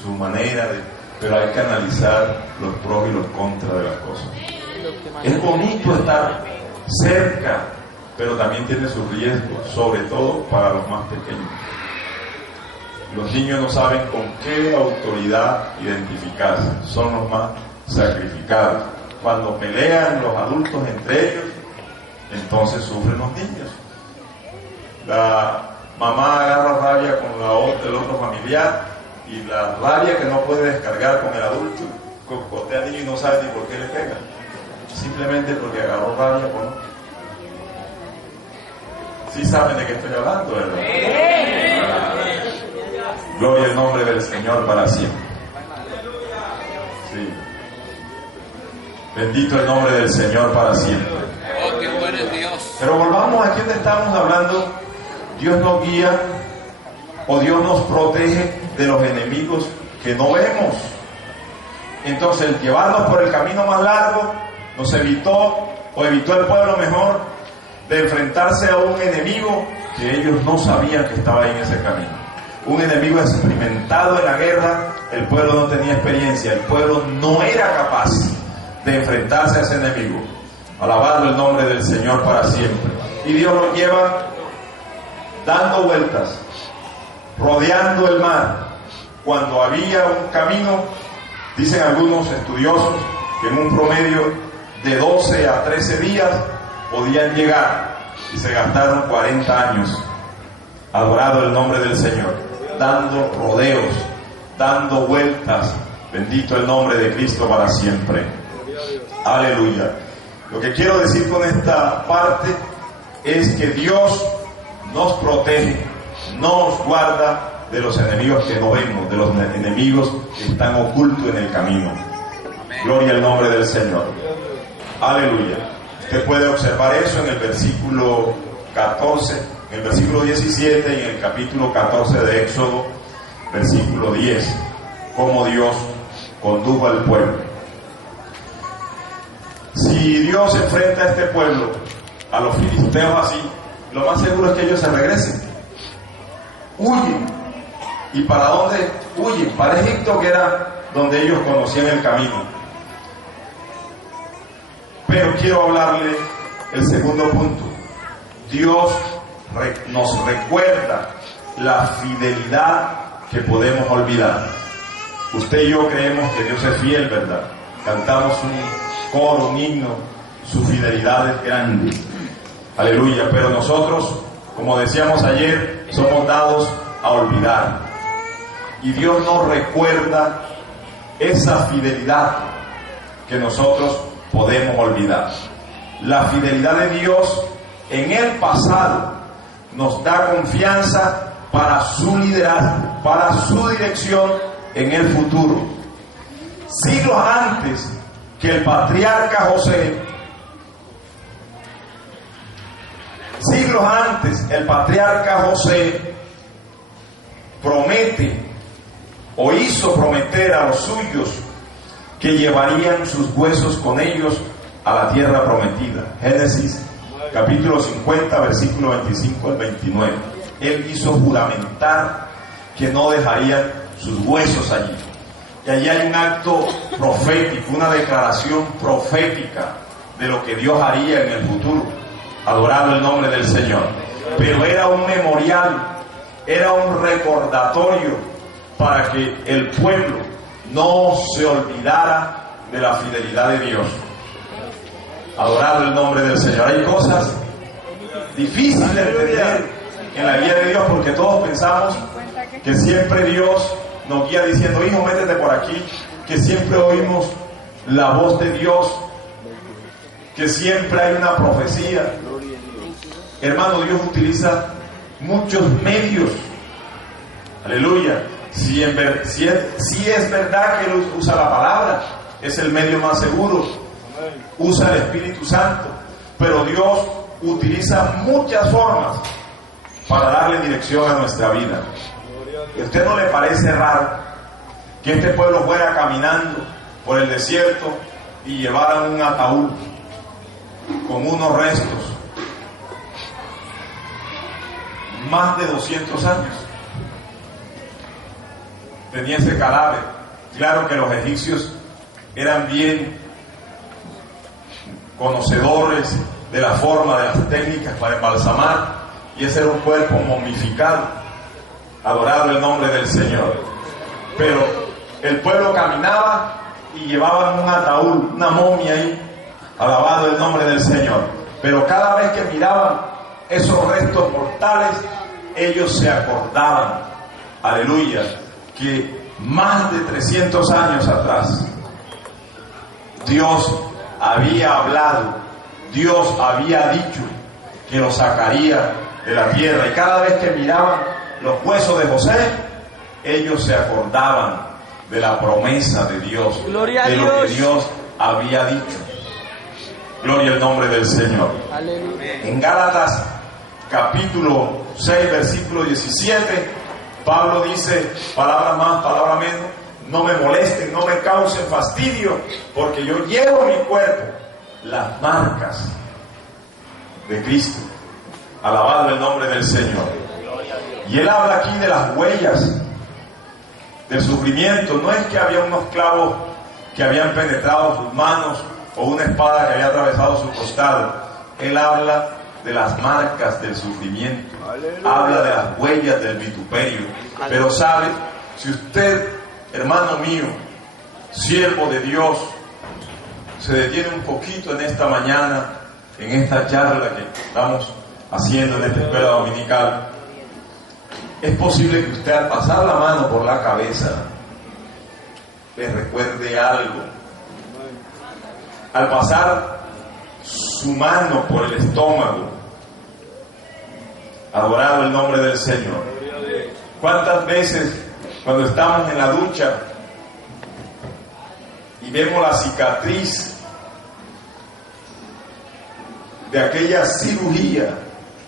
su manera de, pero hay que analizar los pros y los contras de las cosas. Es bonito estar cerca, pero también tiene sus riesgos, sobre todo para los más pequeños. Los niños no saben con qué autoridad identificarse, son los más sacrificados. Cuando pelean los adultos entre ellos, entonces sufren los niños. La mamá agarra rabia con el otro familiar y la rabia que no puede descargar con el adulto, cocotea al niño y no sabe ni por qué le pega. Simplemente porque agarró rabia con otro. Sí saben de qué estoy hablando, ¿verdad? Gloria al nombre del Señor para siempre. Sí. Bendito el nombre del Señor para siempre. Oh, qué bueno es Dios. Pero volvamos aquí donde estamos hablando. Dios nos guía o Dios nos protege de los enemigos que no vemos. Entonces el llevarnos por el camino más largo nos evitó el pueblo mejor de enfrentarse a un enemigo que ellos no sabían que estaba ahí en ese camino. Un enemigo experimentado en la guerra. El pueblo no tenía experiencia, el pueblo no era capaz de enfrentarse a ese enemigo. Alabado el nombre del Señor para siempre. Y Dios nos lleva dando vueltas, rodeando el mar. Cuando había un camino, dicen algunos estudiosos que en un promedio de 12 a 13 días podían llegar, y se gastaron 40 años. Adorado el nombre del Señor, dando rodeos, dando vueltas. Bendito el nombre de Cristo para siempre. Aleluya. Lo que quiero decir con esta parte es que Dios nos protege, nos guarda de los enemigos que no vemos, de los enemigos que están ocultos en el camino. Gloria al nombre del Señor. Aleluya. Usted puede observar eso en el versículo 14, en el versículo 17 y en el capítulo 14 de Éxodo, versículo 10, cómo Dios condujo al pueblo. Si Dios enfrenta a este pueblo, a los filisteos así, lo más seguro es que ellos se regresen. Huyen. ¿Y para dónde huyen? Para Egipto, que era donde ellos conocían el camino. Pero quiero hablarle el segundo punto. Dios nos recuerda la fidelidad que podemos olvidar. Usted y yo creemos que Dios es fiel, ¿verdad? Cantamos un coro, un himno, su fidelidad es grande. Aleluya. Pero nosotros, como decíamos ayer, somos dados a olvidar. Y Dios nos recuerda esa fidelidad que nosotros podemos olvidar. La fidelidad de Dios en el pasado nos da confianza para su liderazgo, para su dirección en el futuro. Siglos antes que el patriarca José, siglos antes el patriarca José promete o hizo prometer a los suyos que llevarían sus huesos con ellos a la tierra prometida. Génesis capítulo 50, versículo 25 al 29. Él hizo juramentar que no dejarían sus huesos allí. Y allí hay un acto profético, una declaración profética de lo que Dios haría en el futuro. Adorado el nombre del Señor. Pero era un memorial, era un recordatorio para que el pueblo no se olvidara de la fidelidad de Dios. Adorado el nombre del Señor. Hay cosas difíciles de entender en la vida de Dios porque todos pensamos que siempre Dios nos guía diciendo, hijo, métete por aquí, que siempre oímos la voz de Dios, que siempre hay una profecía. Hermano, Dios utiliza muchos medios, aleluya, Si es verdad que Él usa la palabra, es el medio más seguro, usa el Espíritu Santo, pero Dios utiliza muchas formas para darle dirección a nuestra vida. ¿A usted no le parece raro que este pueblo fuera caminando por el desierto y llevaran un ataúd con unos restos más de 200 años? Tenía ese cadáver. Claro que los egipcios eran bien conocedores de la forma, de las técnicas para embalsamar, y ese era un cuerpo momificado. Adorado el nombre del Señor. Pero el pueblo caminaba y llevaban un ataúd, una momia ahí, alabado el nombre del Señor. Pero cada vez que miraban esos restos mortales, ellos se acordaban, aleluya, que más de 300 años atrás Dios había hablado, Dios había dicho que los sacaría de la tierra, y cada vez que miraban los huesos de José, ellos se acordaban de la promesa de Dios, Gloria a de lo Dios. que Dios había dicho. Gloria al nombre del Señor. Aleluya. En Gálatas capítulo 6 versículo 17, Pablo dice, palabra más, palabra menos, no me molesten, no me causen fastidio, porque yo llevo en mi cuerpo las marcas de Cristo. Alabado el nombre del Señor. Y él habla aquí de las huellas del sufrimiento. No es que había unos clavos que habían penetrado sus manos o una espada que había atravesado su costado. Él habla de las marcas del sufrimiento. Habla de las huellas del vituperio. Pero sabe, si usted, hermano mío, siervo de Dios, se detiene un poquito en esta mañana, en esta charla que estamos haciendo en esta escuela dominical, es posible que usted, al pasar la mano por la cabeza, le recuerde algo. Al pasar su mano por el estómago, adorado el nombre del Señor. ¿Cuántas veces cuando estamos en la ducha y vemos la cicatriz de aquella cirugía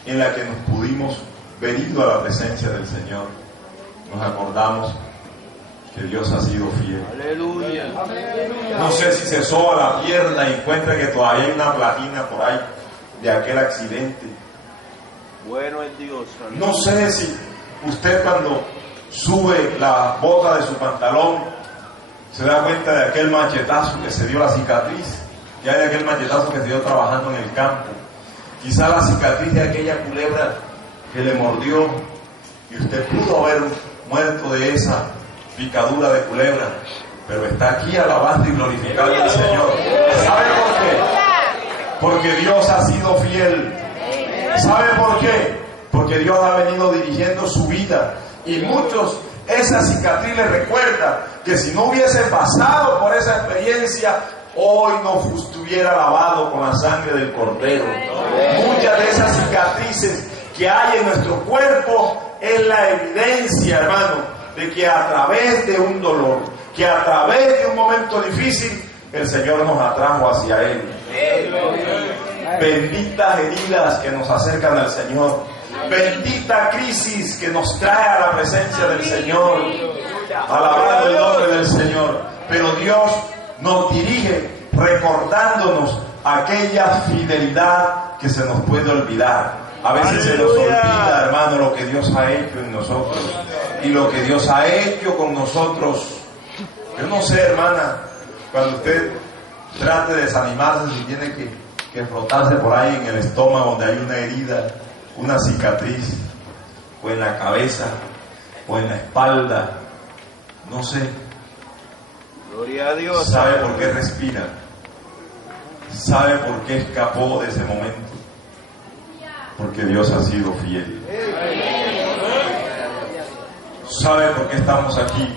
en la que nos pudimos ver ido a la presencia del Señor, nos acordamos que Dios ha sido fiel? Aleluya. No sé si se soba la pierna y encuentra que todavía hay una platina por ahí de aquel accidente. Bueno es Dios. No sé si usted, cuando sube la bota de su pantalón, se da cuenta de aquel machetazo que se dio, la cicatriz que hay de aquel machetazo que se dio trabajando en el campo. Quizá la cicatriz de aquella culebra que le mordió, y usted pudo haber muerto de esa picadura de culebra, pero está aquí alabando y glorificando al Señor. ¿Sabe por qué? Porque Dios ha sido fiel. ¿Sabe por qué? Porque Dios ha venido dirigiendo su vida, y muchos esa cicatriz les recuerda que si no hubiese pasado por esa experiencia, hoy no estuviera lavado con la sangre del Cordero. Muchas de esas cicatrices que hay en nuestro cuerpo es la evidencia, hermano, de que a través de un dolor, que a través de un momento difícil, el Señor nos atrajo hacia Él. Benditas heridas que nos acercan al Señor. Bendita crisis que nos trae a la presencia del Señor. Alabado el nombre del Señor. Pero Dios nos dirige recordándonos aquella fidelidad que se nos puede olvidar. A veces se nos olvida, hermano, lo que Dios ha hecho en nosotros y lo que Dios ha hecho con nosotros. Yo no sé, hermana, cuando usted trate de desanimarse, si tiene que frotarse por ahí en el estómago donde hay una herida, una cicatriz, o en la cabeza, o en la espalda, no sé. Gloria a Dios. ¿Sabe por qué respira? ¿Sabe por qué escapó de ese momento? Porque Dios ha sido fiel. ¿Sabe por qué estamos aquí?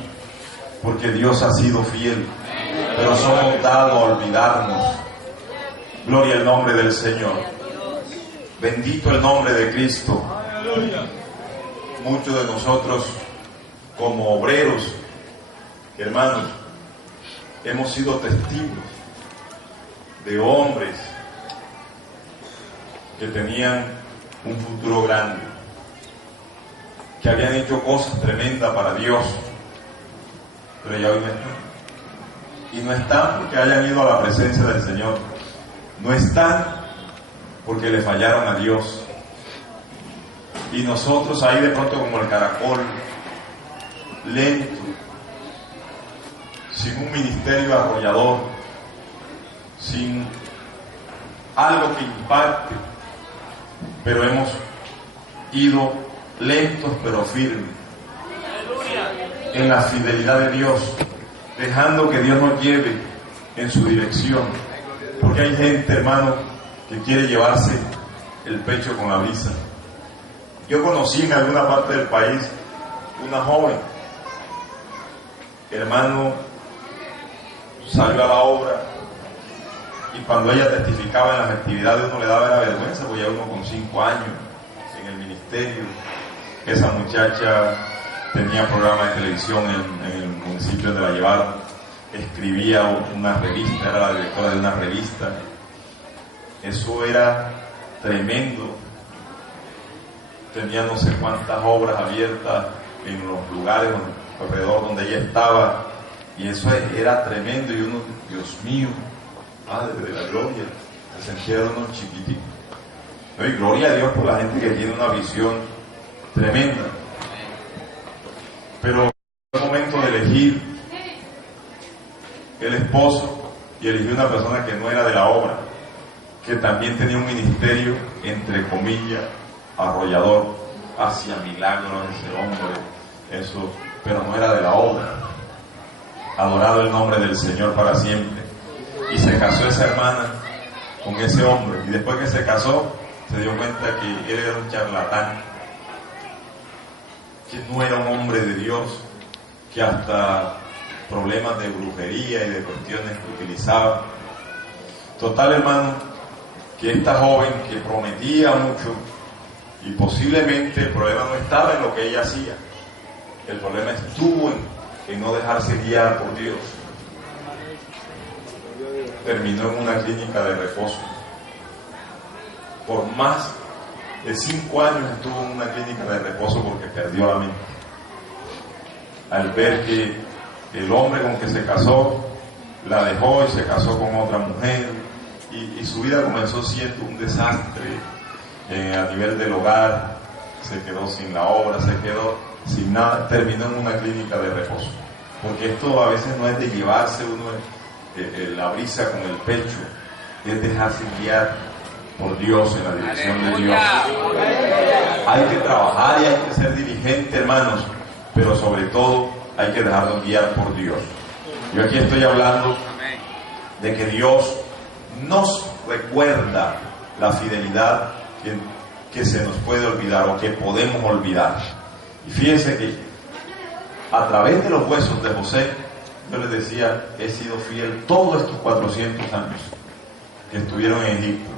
Porque Dios ha sido fiel. Pero somos dados a olvidarnos. Gloria al nombre del Señor. Bendito el nombre de Cristo. Muchos de nosotros como obreros, hermanos, hemos sido testigos de hombres que tenían un futuro grande, que habían hecho cosas tremendas para Dios, pero ya hoy no están. Y no están porque hayan ido a la presencia del Señor, no están porque le fallaron a Dios. Y nosotros ahí de pronto como el caracol, lento, sin un ministerio arrollador, sin algo que impacte, pero hemos ido lentos pero firmes en la fidelidad de Dios, dejando que Dios nos lleve en su dirección, porque hay gente, hermano, que quiere llevarse el pecho con la brisa. Yo conocí en alguna parte del país una joven, hermano, salió a la obra y cuando ella testificaba en las actividades uno le daba la vergüenza, porque ya uno con 5 años en el ministerio. Esa muchacha tenía programa de televisión en el municipio de La Llevada, escribía una revista, era la directora de una revista. Eso era tremendo. Tenía no sé cuántas obras abiertas en los lugares alrededor donde ella estaba, y eso era tremendo. Y uno, Dios mío, Padre de la gloria, se sentía uno chiquitito. ¿No? Y gloria a Dios por la gente que tiene una visión tremenda. Pero es momento de elegir el esposo, y elegí una persona que no era de la obra, que también tenía un ministerio, entre comillas, arrollador, hacía milagros ese hombre, eso, pero no era de la obra. Adorado el nombre del Señor para siempre. Y se casó esa hermana con ese hombre, y después que se casó se dio cuenta que él era un charlatán, que no era un hombre de Dios, que hasta problemas de brujería y de cuestiones que utilizaba. Total, hermano, que esta joven que prometía mucho, y posiblemente el problema no estaba en lo que ella hacía, el problema estuvo en no dejarse guiar por Dios. Terminó en una clínica de reposo. Por más de 5 años estuvo en una clínica de reposo porque perdió la mente. Al ver que el hombre con que se casó la dejó y se casó con otra mujer, y su vida comenzó siendo un desastre a nivel del hogar. Se quedó sin la obra, se quedó sin nada, terminó en una clínica de reposo. Porque esto a veces no es de llevarse uno la brisa con el pecho, es dejarse guiar por Dios, en la dirección de Dios. Hay que trabajar y hay que ser diligente, hermanos, pero sobre todo hay que dejarnos guiar por Dios. Yo aquí estoy hablando de que Dios nos recuerda la fidelidad que se nos puede olvidar o que podemos olvidar. Y fíjense que a través de los huesos de José, yo les decía, he sido fiel todos estos 400 años que estuvieron en Egipto.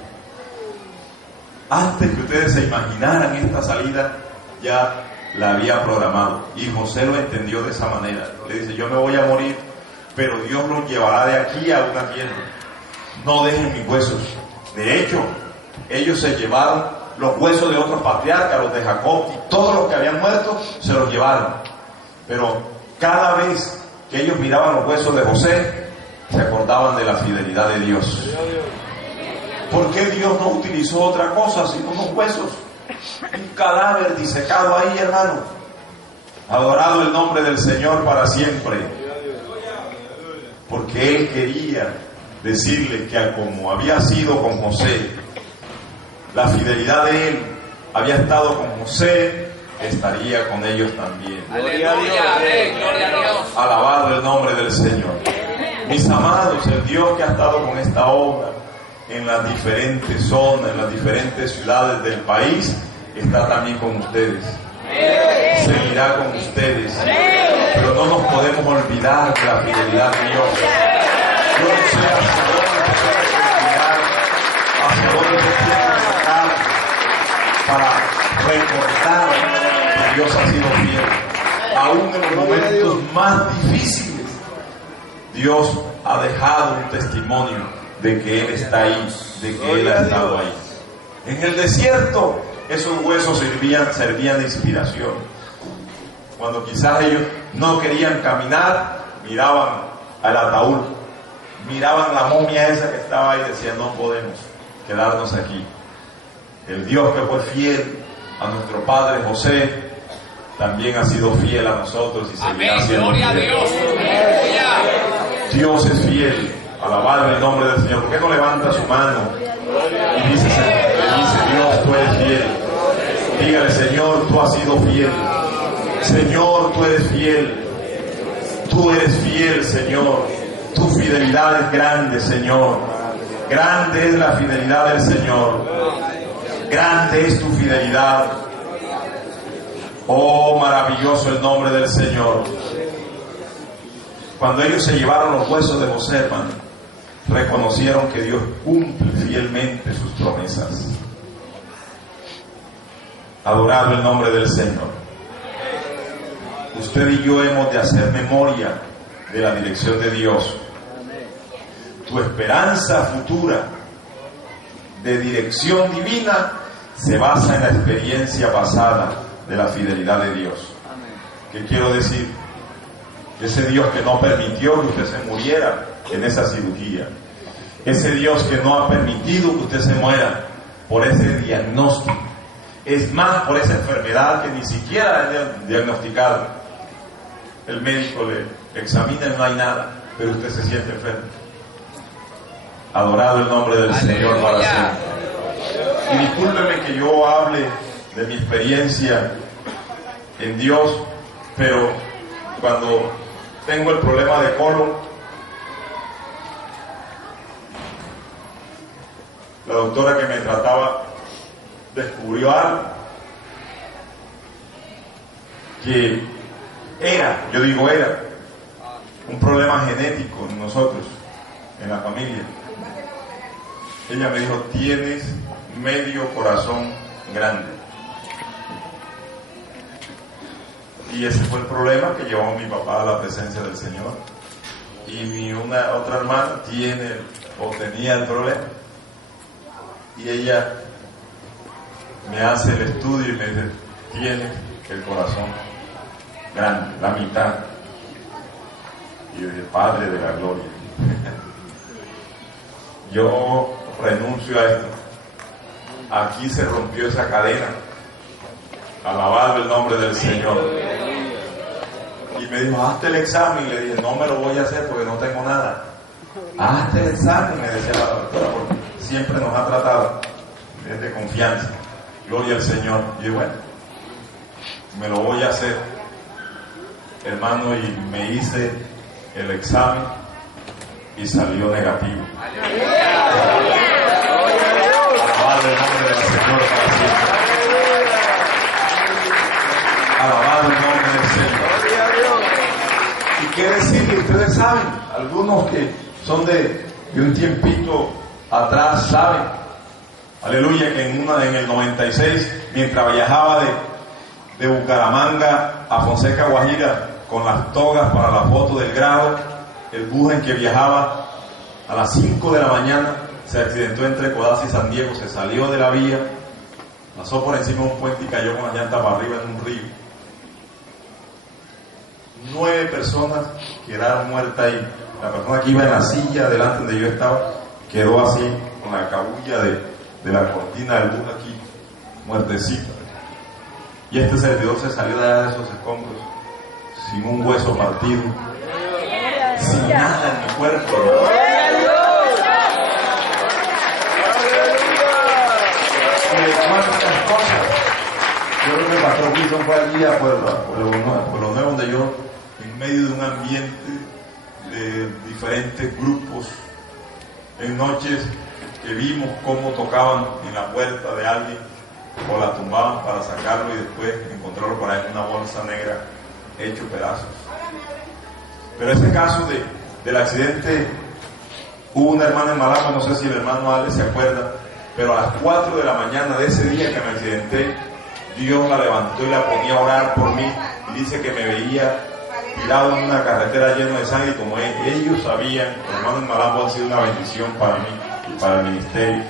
Antes que ustedes se imaginaran esta salida, ya la había programado. Y José lo entendió de esa manera. Le dice, yo me voy a morir, pero Dios los llevará de aquí a una tierra. No dejen mis huesos. De hecho, ellos se llevaron los huesos de otros patriarcas, los de Jacob, y todos los que habían muerto se los llevaron. Pero cada vez que ellos miraban los huesos de José, se acordaban de la fidelidad de Dios. ¿Por qué Dios no utilizó otra cosa sino unos huesos? Un cadáver disecado ahí, hermano. Adorado el nombre del Señor para siempre. Porque Él quería decirle que como había sido con José, la fidelidad de Él había estado con José, estaría con ellos también. Aleluya, gloria a Dios. Alabado el nombre del Señor. Mis amados, el Dios que ha estado con esta obra en las diferentes zonas, en las diferentes ciudades del país, está también con ustedes. Seguirá con ustedes. Pero no nos podemos olvidar de la fidelidad de Dios. Yo no sé hacia dónde se quiere sacar para recordar que Dios ha sido fiel. aún en los momentos más difíciles, Dios ha dejado un testimonio de que Él está ahí, de que Él ha estado ahí. En el desierto, esos huesos servían de inspiración. Cuando quizás ellos no querían caminar, miraban al ataúd, miraban la momia esa que estaba ahí y decían: no podemos quedarnos aquí. El Dios que fue fiel a nuestro padre José también ha sido fiel a nosotros y seguirá siendo fiel. Dios es fiel. Alabad el nombre del Señor. ¿Por qué no levanta su mano y dice: Dios, tú eres fiel? Dígale: Señor, tú has sido fiel. Señor, tú eres fiel. Tú eres fiel, Señor. Tu fidelidad es grande, Señor. Grande es la fidelidad del Señor. Grande es tu fidelidad. Oh, maravilloso el nombre del Señor. Cuando ellos se llevaron los huesos de José, hermano, reconocieron que Dios cumple fielmente sus promesas. Adorado el nombre del Señor. Usted y yo hemos de hacer memoria de la dirección de Dios. Tu esperanza futura de dirección divina se basa en la experiencia pasada de la fidelidad de Dios. ¿Qué quiero decir? Ese Dios que no permitió que usted se muriera en esa cirugía. Ese Dios que no ha permitido que usted se muera por ese diagnóstico. Es más, por esa enfermedad que ni siquiera es diagnosticada. El médico le examina y no hay nada, pero usted se siente enfermo. Adorado el nombre del Señor para siempre. Y discúlpeme que yo hable de mi experiencia en Dios, pero cuando tengo el problema de colon, la doctora que me trataba descubrió algo que era un problema genético en nosotros, en la familia. Ella me dijo: tienes medio corazón grande. Y ese fue el problema que llevó a mi papá a la presencia del Señor. Y mi otra hermana tenía el problema. Y ella me hace el estudio y me dice: tienes el corazón grande, la mitad. Y yo dije: Padre de la gloria, yo renuncio a esto. Aquí se rompió esa cadena. Alabado el nombre del Señor. Y me dijo: hazte el examen. Y le dije: no me lo voy a hacer porque no tengo nada. Hazte el examen, me decía la doctora, porque siempre nos ha tratado desde confianza. Gloria al Señor. Y yo: bueno, me lo voy a hacer, hermano. Y me hice el examen y salió negativo. Alabado el nombre del Señor para siempre. Alabado el nombre del Señor. ¿Y qué decirle? Ustedes saben, algunos que son de un tiempito atrás saben, aleluya, que en el 96, mientras viajaba de Bucaramanga a Fonseca, Guajira, con las togas para la foto del grado, el bus en que viajaba a las 5 de la mañana se accidentó entre Codazzi y San Diego, se salió de la vía, pasó por encima de un puente y cayó con las llantas para arriba en un río. 9 personas quedaron muertas ahí. La persona que iba en la silla delante donde yo estaba quedó así con la cabulla de la cortina del bus aquí, muertecita. Y este servidor se salió de allá de esos escombros sin un hueso partido, sin nada en mi cuerpo. ¿Cuántas cosas? Yo creo que el pastor Wilson fue al día por lo nuevo, donde yo, en medio de un ambiente de diferentes grupos, en noches que vimos cómo tocaban en la puerta de alguien o la tumbaban para sacarlo y después encontrarlo por ahí en una bolsa negra hecho pedazos. Pero ese caso del accidente, hubo una hermana en Malama, no sé si el hermano Ale se acuerda, pero a las 4 de la mañana de ese día que me accidenté, Dios la levantó y la ponía a orar por mí y dice que me veía tirado en una carretera llena de sangre, y como ellos sabían, el hermano Malambo ha sido una bendición para mí y para el ministerio.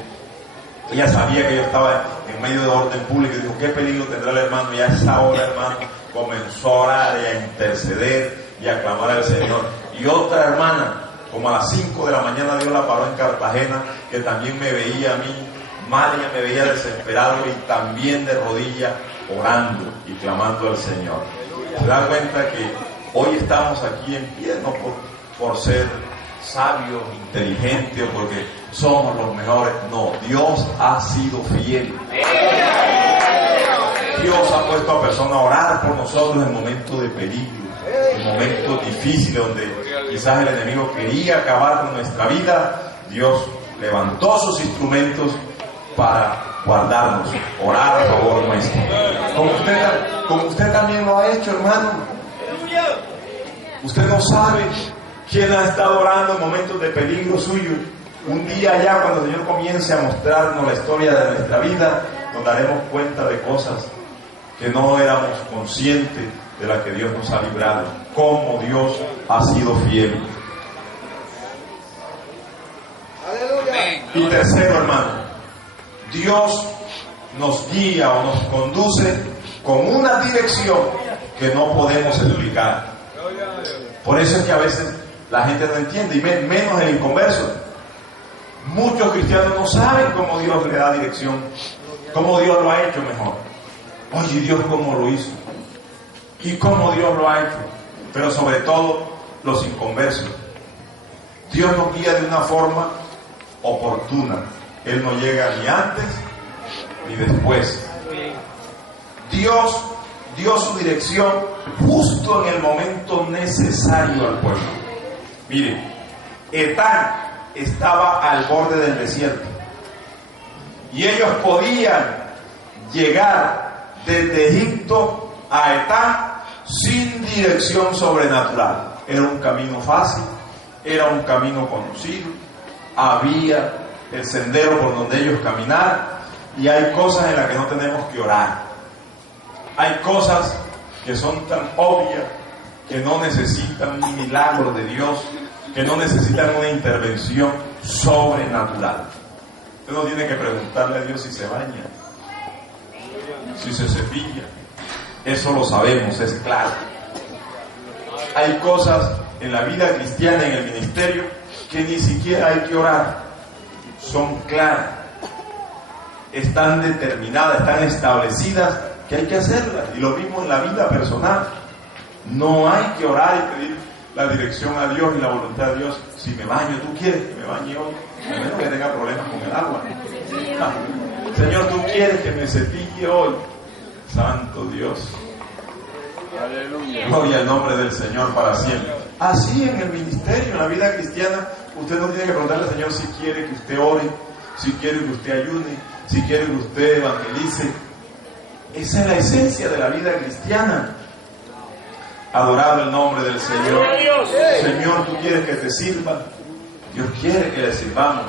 Ella sabía que yo estaba en medio de orden público y dijo, ¿qué peligro tendrá el hermano? Y a esa hora, hermano, comenzó a orar y a interceder y a clamar al Señor. Y otra hermana, como a las 5 de la mañana, Dios la paró en Cartagena, que también me veía a mí mal, ella me veía desesperado y también de rodillas orando y clamando al Señor. Se da cuenta que hoy estamos aquí en pie, no por ser sabios, inteligentes o porque somos los mejores. No, Dios ha sido fiel. Dios ha puesto a personas a orar por nosotros en momentos de peligro, en momentos difíciles donde quizás el enemigo quería acabar con nuestra vida. Dios levantó sus instrumentos para guardarnos, orar a favor nuestro. Como usted también lo ha hecho, hermano. Usted no sabe quién ha estado orando en momentos de peligro suyo. Un día ya, cuando el Señor comience a mostrarnos la historia de nuestra vida, nos daremos cuenta de cosas que no éramos conscientes de las que Dios nos ha librado. Cómo Dios ha sido fiel. Y tercero, hermano, Dios nos guía o nos conduce con una dirección que no podemos explicar. Por eso es que a veces la gente no entiende, y menos el inconverso. Muchos cristianos no saben cómo Dios le da dirección, cómo Dios lo ha hecho mejor. Oye, Dios cómo lo hizo y cómo Dios lo ha hecho. Pero sobre todo los inconversos. Dios nos guía de una forma oportuna. Él no llega ni antes ni después. Dios dio su dirección justo en el momento necesario al pueblo. Miren, Etán estaba al borde del desierto y ellos podían llegar desde Egipto a Etán sin dirección sobrenatural. Era un camino fácil, era un camino conocido, había el sendero por donde ellos caminaran, y hay cosas en las que no tenemos que orar. Hay cosas que son tan obvias que no necesitan un milagro de Dios, que no necesitan una intervención sobrenatural. Usted no tiene que preguntarle a Dios si se baña, si se cepilla. Eso lo sabemos, es claro. Hay cosas en la vida cristiana, en el ministerio, que ni siquiera hay que orar. Son claras, están determinadas, están establecidas, que hay que hacerlas. Y lo mismo en la vida personal. No hay que orar y pedir la dirección a Dios y la voluntad de Dios. Si me baño, ¿tú quieres que me bañe hoy? A menos que tenga problemas con el agua. Señor, ¿tú quieres que me cepille hoy? Santo Dios. Aleluya. Gloria al nombre del Señor para siempre. Así en el ministerio, en la vida cristiana, usted no tiene que preguntarle al Señor si quiere que usted ore, si quiere que usted ayune, si quiere que usted evangelice. Esa es la esencia de la vida cristiana. Adorado el nombre del Señor. Señor, ¿tú quieres que te sirva? Dios quiere que le sirvamos.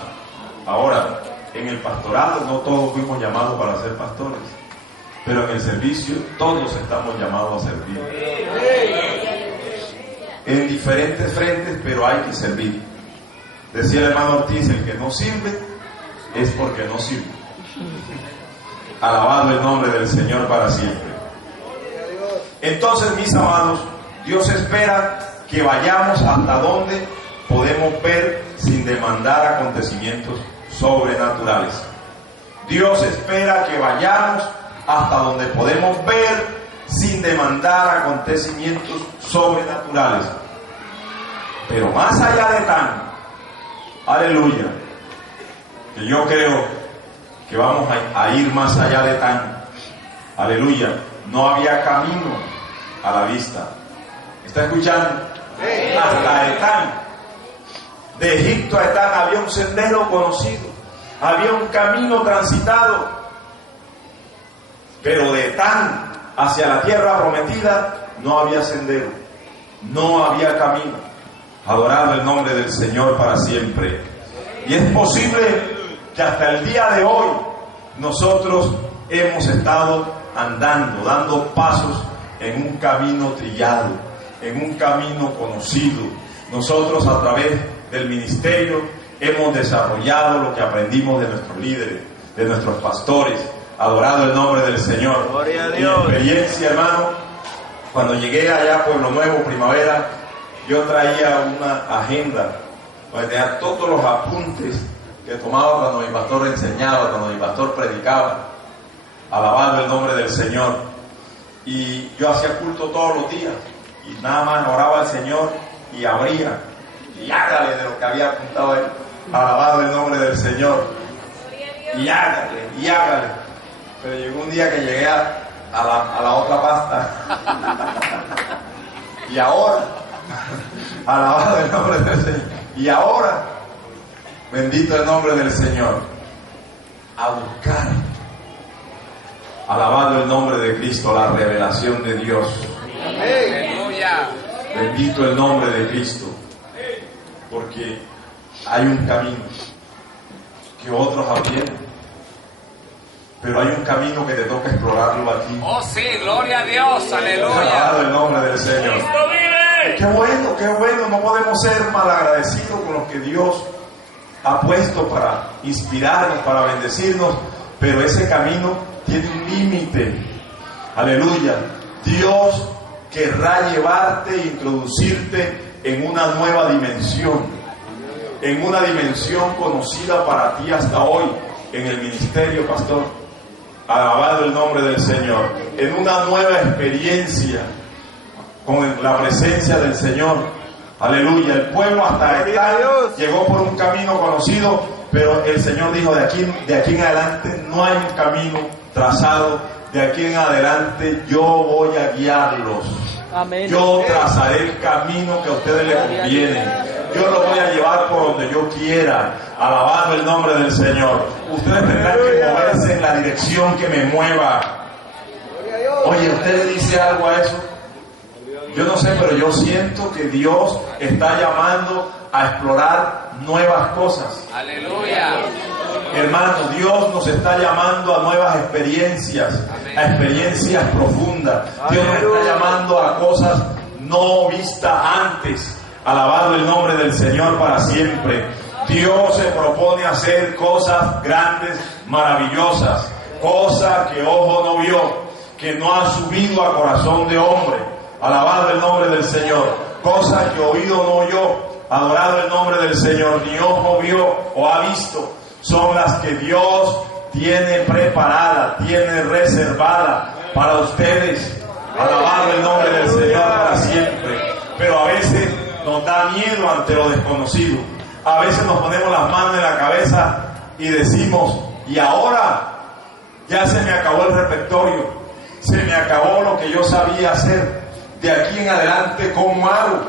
Ahora, en el pastorado no todos fuimos llamados para ser pastores, pero en el servicio todos estamos llamados a servir. En diferentes frentes, pero hay que servir. Decía el hermano Ortiz, el que no sirve es porque no sirve. Alabado el nombre del Señor para siempre. Entonces, mis amados, Dios espera que vayamos hasta donde podemos ver sin demandar acontecimientos sobrenaturales. Dios espera que vayamos hasta donde podemos ver sin demandar acontecimientos sobrenaturales. Pero más allá de tan, aleluya, que yo creo que vamos a ir más allá de tan, aleluya, no había camino a la vista. ¿Está escuchando? Sí. Hasta Etán, de Egipto a Etán había un sendero conocido, había un camino transitado, pero de Etán hacia la tierra prometida no había sendero, no había camino. Adorado el nombre del Señor para siempre. Y es posible que hasta el día de hoy nosotros hemos estado andando, dando pasos en un camino trillado, en un camino conocido. Nosotros a través del ministerio hemos desarrollado lo que aprendimos de nuestros líderes, de nuestros pastores, adorado el nombre del Señor. Gloria a Mi Dios. experiencia, hermano, cuando llegué allá a Pueblo Nuevo, Primavera, yo traía una agenda donde tenía todos los apuntes que tomaba cuando mi pastor enseñaba, cuando mi pastor predicaba, alabando el nombre del Señor. Y yo hacía culto todos los días y nada más oraba al Señor y abría y hágale de lo que había apuntado él, alabado el nombre del Señor, y hágale. Pero llegó un día que llegué a la otra pasta y ahora, alabado el nombre del Señor, y ahora, bendito el nombre del Señor, a buscar, alabado el nombre de Cristo, la revelación de Dios. Aleluya. Bendito el nombre de Cristo, porque hay un camino que otros abrieron, pero hay un camino que te toca explorarlo a ti. Oh sí, gloria a Dios, Alabado aleluya. el nombre del Señor. Qué bueno, no podemos ser malagradecidos con lo que Dios ha puesto para inspirarnos, para bendecirnos, pero ese camino tiene un límite. Aleluya. Dios querrá llevarte e introducirte en una nueva dimensión, en una dimensión conocida para ti hasta hoy en el ministerio, pastor. Alabado el nombre del Señor. En una nueva experiencia con la presencia del Señor. Aleluya. El pueblo hasta acá llegó por un camino conocido, pero el Señor dijo, de aquí en adelante no hay un camino trazado. De aquí en adelante yo voy a guiarlos. Amén. Yo trazaré el camino que a ustedes les conviene. Yo lo voy a llevar por donde yo quiera. Alabando el nombre del Señor. Ustedes tendrán que moverse en la dirección que me mueva. Oye, ¿usted le dice algo a eso? Yo no sé, pero yo siento que Dios está llamando a explorar nuevas cosas. Aleluya. Hermano, Dios nos está llamando a nuevas experiencias, a experiencias profundas. Dios nos está llamando a cosas no vistas antes. Alabado el nombre del Señor para siempre. Dios se propone hacer cosas grandes, maravillosas, cosas que ojo no vio, que no ha subido a corazón de hombre. Alabado el nombre del Señor. Cosas que oído no oyó, adorado el nombre del Señor, ni ojo vio o ha visto, son las que Dios tiene preparada, tiene reservada para ustedes. Alabado el nombre del Señor para siempre. Pero a veces nos da miedo ante lo desconocido. A veces nos ponemos las manos en la cabeza y decimos, y ahora ya se me acabó el repertorio, se me acabó lo que yo sabía hacer. De aquí en adelante, ¿cómo hago?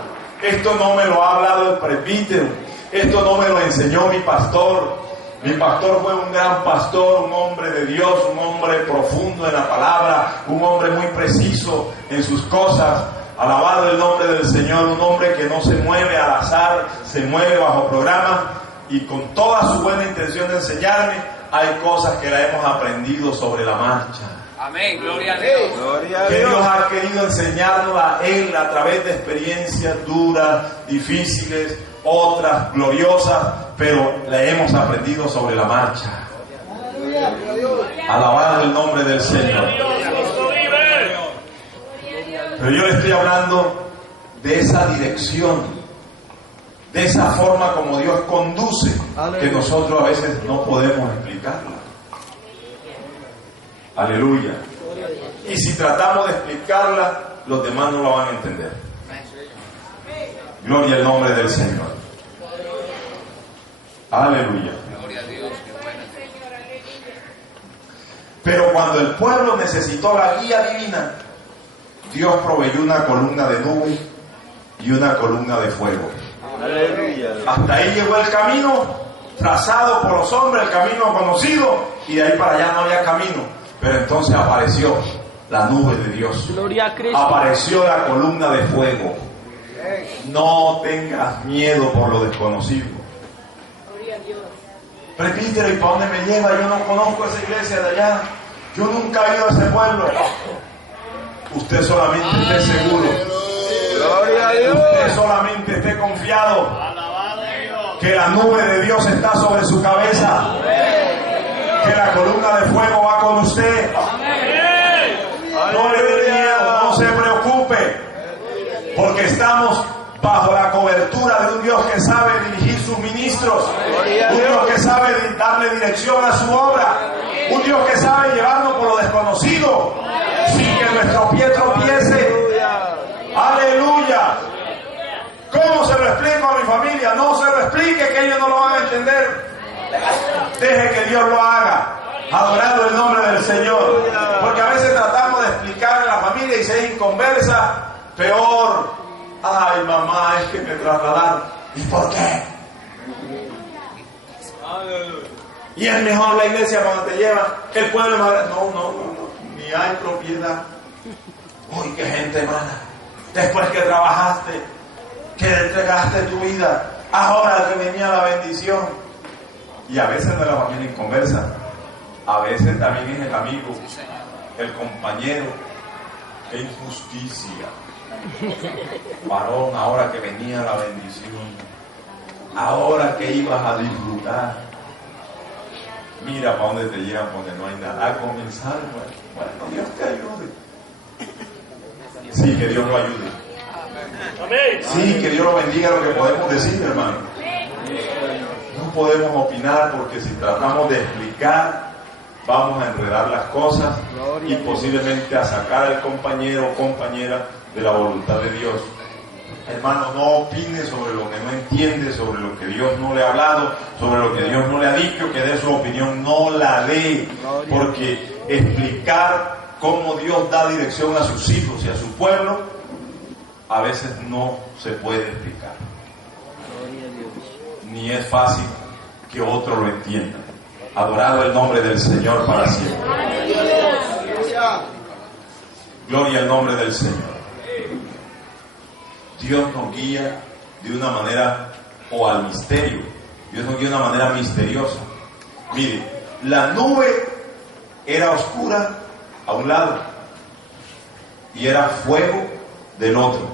Esto no me lo ha hablado el presbítero, esto no me lo enseñó mi pastor. Mi pastor fue un gran pastor, un hombre de Dios, un hombre profundo en la palabra, un hombre muy preciso en sus cosas. Alabado el nombre del Señor, un hombre que no se mueve al azar, se mueve bajo programa y con toda su buena intención de enseñarme, hay cosas que la hemos aprendido sobre la marcha. Amén, gloria a Dios. Gloria a Que Dios. Dios ha querido enseñarnos a Él a través de experiencias duras, difíciles, otras gloriosas, pero la hemos aprendido sobre la marcha. Alabado el nombre del Señor. Pero yo le estoy hablando de esa dirección, de esa forma como Dios conduce, que nosotros a veces no podemos explicarla. Aleluya. Y si tratamos de explicarla, los demás no la van a entender. Gloria al nombre del Señor. Aleluya. Gloria a Dios. Pero cuando el pueblo necesitó la guía divina, Dios proveyó una columna de nube y una columna de fuego. Aleluya. Hasta ahí llegó el camino trazado por los hombres, el camino conocido, y de ahí para allá no había camino. Pero entonces apareció la nube de Dios. Gloria a Cristo. Apareció la columna de fuego. No tengas miedo por lo desconocido. Presbítero, ¿y para dónde me lleva? Yo no conozco esa iglesia de allá. Yo nunca he ido a ese pueblo. usted solamente esté seguro, Gloria a Dios. usted solamente esté confiado que la nube de Dios está sobre su cabeza, que la columna de fuego va con usted. No le dé miedo, no se preocupe, porque estamos bajo la cobertura de un Dios que sabe dirigir sus ministros, un Dios que sabe darle dirección a su obra, un Dios que sabe llevarnos por lo desconocido sin que nuestro pie tropiece. Aleluya. ¿Cómo se lo explico a mi familia? No se lo explique, que ellos no lo van a entender. Deje que Dios lo haga, adorando el nombre del Señor. Porque a veces tratamos de explicar a la familia y se es inconversa, peor. Ay, mamá, es que me trasladaron. ¿Y por qué? Y es mejor la iglesia cuando te lleva, el pueblo es más grande. No, ni hay propiedad. Uy, qué gente mala. Después que trabajaste, que entregaste tu vida, ahora que venía la bendición. Y a veces no es la familia inconversa, a veces también es el amigo, el compañero. ¡Qué injusticia! Varón, ahora que venía la bendición, ahora que ibas a disfrutar, mira para dónde te llevan, donde no hay nada. A comenzar, bueno, Dios te ayude. Sí, que Dios lo ayude. Sí, que Dios lo bendiga, lo que podemos decir, hermano. No podemos opinar, porque si tratamos de explicar, vamos a enredar las cosas y posiblemente a sacar al compañero o compañera de la voluntad de Dios. Hermano, no opine sobre lo que no entiende, sobre lo que Dios no le ha hablado, sobre lo que Dios no le ha dicho, que dé su opinión, no la dé, porque explicar cómo Dios da dirección a sus hijos y a su pueblo a veces no se puede explicar, ni es fácil que otro lo entienda. Adorado el nombre del Señor para siempre. Gloria al nombre del Señor. Dios nos guía de una manera, o al misterio. Dios nos guía de una manera misteriosa. Mire, la nube era oscura a un lado y era fuego del otro.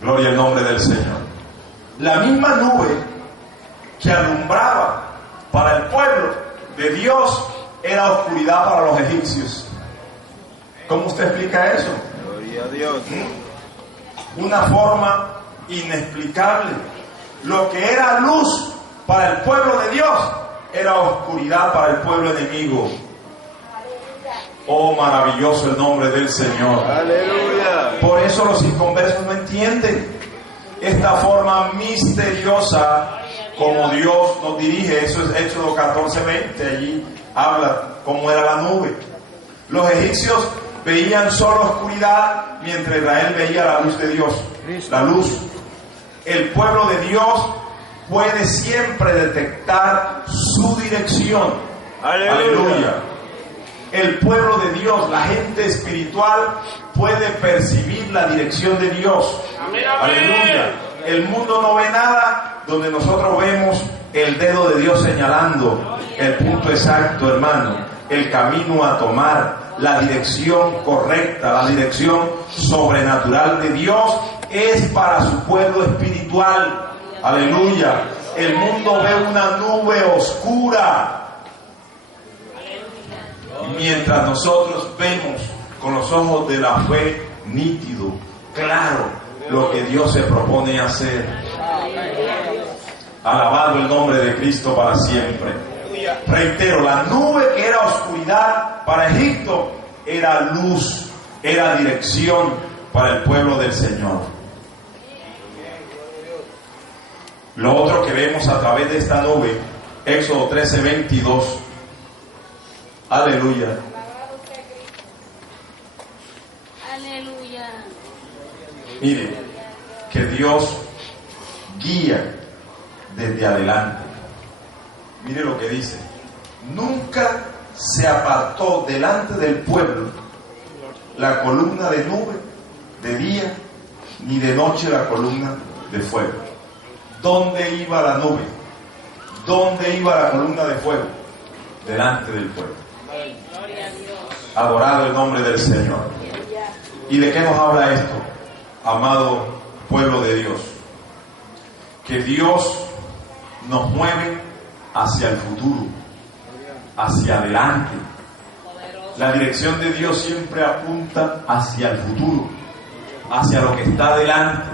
Gloria al nombre del Señor. La misma nube que alumbraba para el pueblo de Dios era oscuridad para los egipcios. ¿Cómo usted explica eso? Gloria a Dios. Una forma inexplicable. Lo que era luz para el pueblo de Dios era oscuridad para el pueblo enemigo. Oh, maravilloso el nombre del Señor. Aleluya. Por eso los inconversos no entienden esta forma misteriosa como Dios nos dirige. Eso es Éxodo 14:20. Allí habla cómo era la nube. Los egipcios veían solo oscuridad, mientras Israel veía la luz de Dios. La luz. El pueblo de Dios puede siempre detectar su dirección. Aleluya. El pueblo de Dios, la gente espiritual, puede percibir la dirección de Dios. Aleluya. El mundo no ve nada donde nosotros vemos el dedo de Dios señalando el punto exacto, hermano, el camino a tomar, la dirección correcta, la dirección sobrenatural de Dios es para su pueblo espiritual. Aleluya. El mundo ve una nube oscura, mientras nosotros vemos con los ojos de la fe nítido, claro, lo que Dios se propone hacer. Alabado el nombre de Cristo para siempre. Reitero, la nube que era oscuridad para Egipto era luz, era dirección para el pueblo del Señor. Lo otro que vemos a través de esta nube, Éxodo 13:22. Aleluya. Aleluya. Mire, que Dios guía desde adelante. Mire lo que dice: nunca se apartó delante del pueblo la columna de nube de día, ni de noche la columna de fuego. ¿Dónde iba la nube? ¿Dónde iba la columna de fuego? Delante del pueblo. Adorado el nombre del Señor. ¿Y de qué nos habla esto, amado pueblo de Dios? Que Dios nos mueve hacia el futuro, hacia adelante. La dirección de Dios siempre apunta hacia el futuro, hacia lo que está adelante.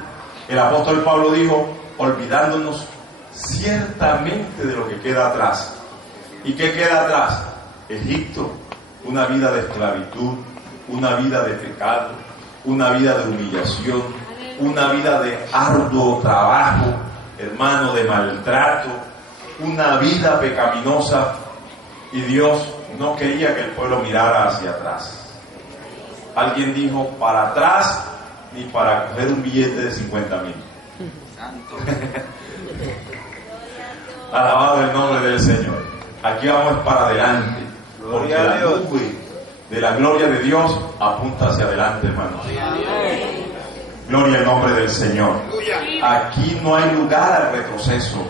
El apóstol Pablo dijo, olvidándonos ciertamente de lo que queda atrás. ¿Y qué queda atrás? Egipto, una vida de esclavitud, una vida de pecado, una vida de humillación, una vida de arduo trabajo, hermano, de maltrato, una vida pecaminosa. Y Dios no quería que el pueblo mirara hacia atrás. Alguien dijo, para atrás ni para coger un billete de 50,000. Alabado el nombre del Señor. Aquí vamos para adelante, porque la nube de la gloria de Dios apunta hacia adelante, hermanos. Gloria al nombre del Señor. Aquí no hay lugar al retroceso.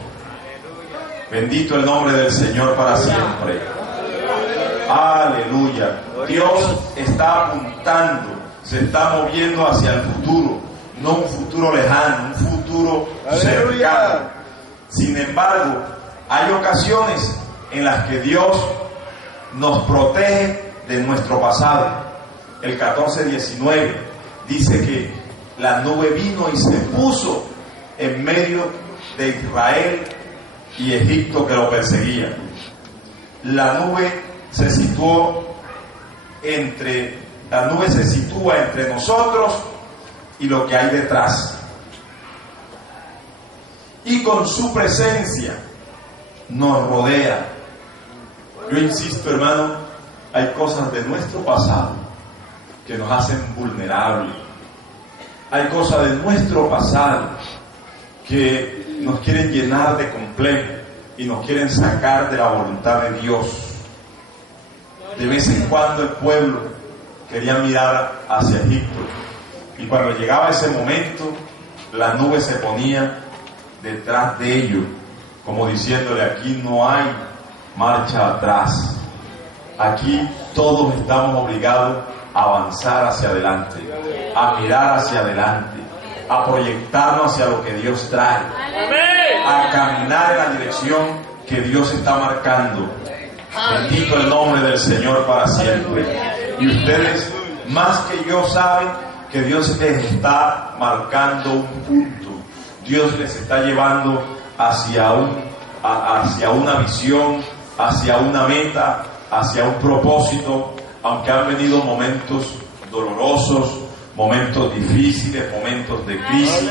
Bendito el nombre del Señor para siempre. Aleluya. Dios está apuntando, se está moviendo hacia el futuro, no un futuro lejano, un futuro cercano. Sin embargo, hay ocasiones en las que Dios nos protege de nuestro pasado. El 14:19 dice que la nube vino y se puso en medio de Israel y Egipto que lo perseguía. La nube se sitúa entre nosotros y lo que hay detrás. Y con su presencia nos rodea. Yo insisto, hermano, hay cosas de nuestro pasado que nos hacen vulnerables. Hay cosas de nuestro pasado que nos quieren llenar de complejo y nos quieren sacar de la voluntad de Dios. De vez en cuando el pueblo quería mirar hacia Egipto, y cuando llegaba ese momento, la nube se ponía detrás de ellos, como diciéndole, aquí no hay marcha atrás. Aquí todos estamos obligados a avanzar hacia adelante, a mirar hacia adelante, a proyectarnos hacia lo que Dios trae, a caminar en la dirección que Dios está marcando. Bendito el nombre del Señor para siempre. Y ustedes, más que yo, saben que Dios les está marcando un punto. Dios les está llevando hacia una visión, hacia una meta, hacia un propósito, aunque han venido momentos dolorosos, momentos difíciles, momentos de crisis,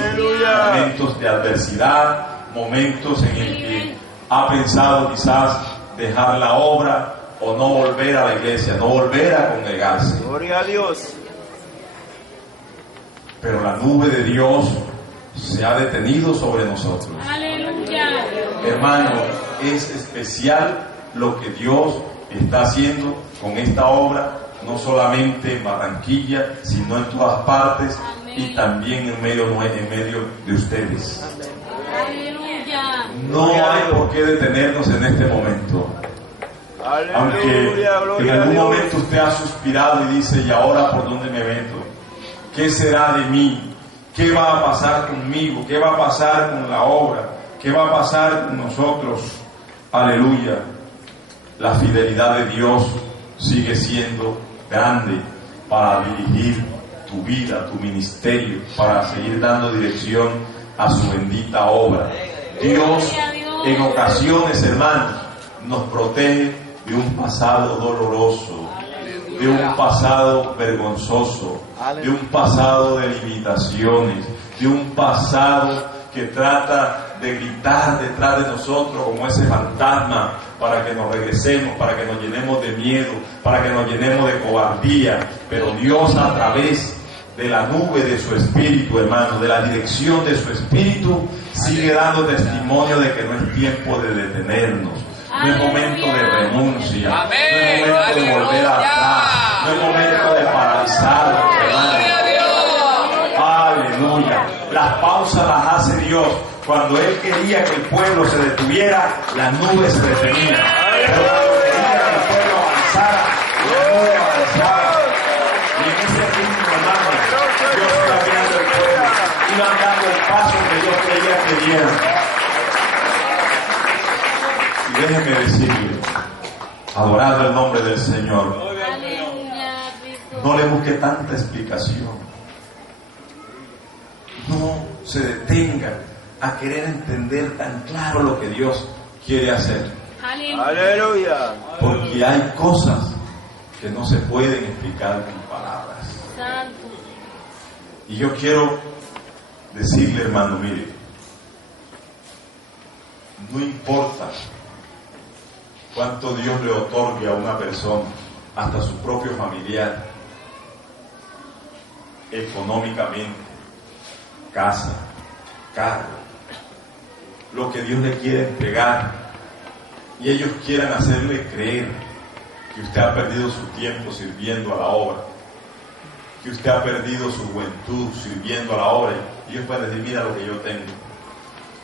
momentos de adversidad, momentos en el que ha pensado quizás dejar la obra o no volver a la iglesia, no volver a congregarse. Gloria a Dios. Pero la nube de Dios se ha detenido sobre nosotros. Aleluya. Hermano, es especial lo que Dios está haciendo con esta obra, no solamente en Barranquilla, sino en todas partes. Amén. Y también en medio de ustedes. Aleluya. No hay por qué detenernos en este momento. Aleluya, aunque en algún momento usted ha suspirado y dice, ¿y ahora por dónde me meto? ¿Qué será de mí? ¿Qué va a pasar conmigo? ¿Qué va a pasar con la obra? ¿Qué va a pasar con nosotros? Aleluya. La fidelidad de Dios sigue siendo grande para dirigir tu vida, tu ministerio, para seguir dando dirección a su bendita obra. Dios, en ocasiones, hermanos, nos protege de un pasado doloroso, de un pasado vergonzoso, de un pasado de limitaciones, de un pasado que trata de gritar detrás de nosotros como ese fantasma para que nos regresemos, para que nos llenemos de miedo, para que nos llenemos de cobardía. Pero Dios, a través de la nube de su Espíritu, hermano, de la dirección de su Espíritu, sigue dando testimonio de que no es tiempo de detenernos, no es momento de renuncia, no es momento de volver atrás, no es momento de paralizar, hermano. Aleluya. Las pausas las hace Dios. Cuando Él quería que el pueblo se detuviera, la nube se detenía. Pero cuando quería que el pueblo avanzara, la nube avanzaba. Y en ese ritmo, hermano, que vieran. Y déjeme decirle, adorado el nombre del Señor, no le busque tanta explicación. No se detenga a querer entender tan claro lo que Dios quiere hacer. Aleluya. Porque hay cosas que no se pueden explicar con palabras. Y yo quiero decirle, hermano, mire, no importa cuánto Dios le otorgue a una persona, hasta su propio familiar, económicamente, casa, carro, lo que Dios le quiere entregar, y ellos quieran hacerle creer que usted ha perdido su tiempo sirviendo a la obra, que usted ha perdido su juventud sirviendo a la obra, y ellos pueden decir, mira lo que yo tengo,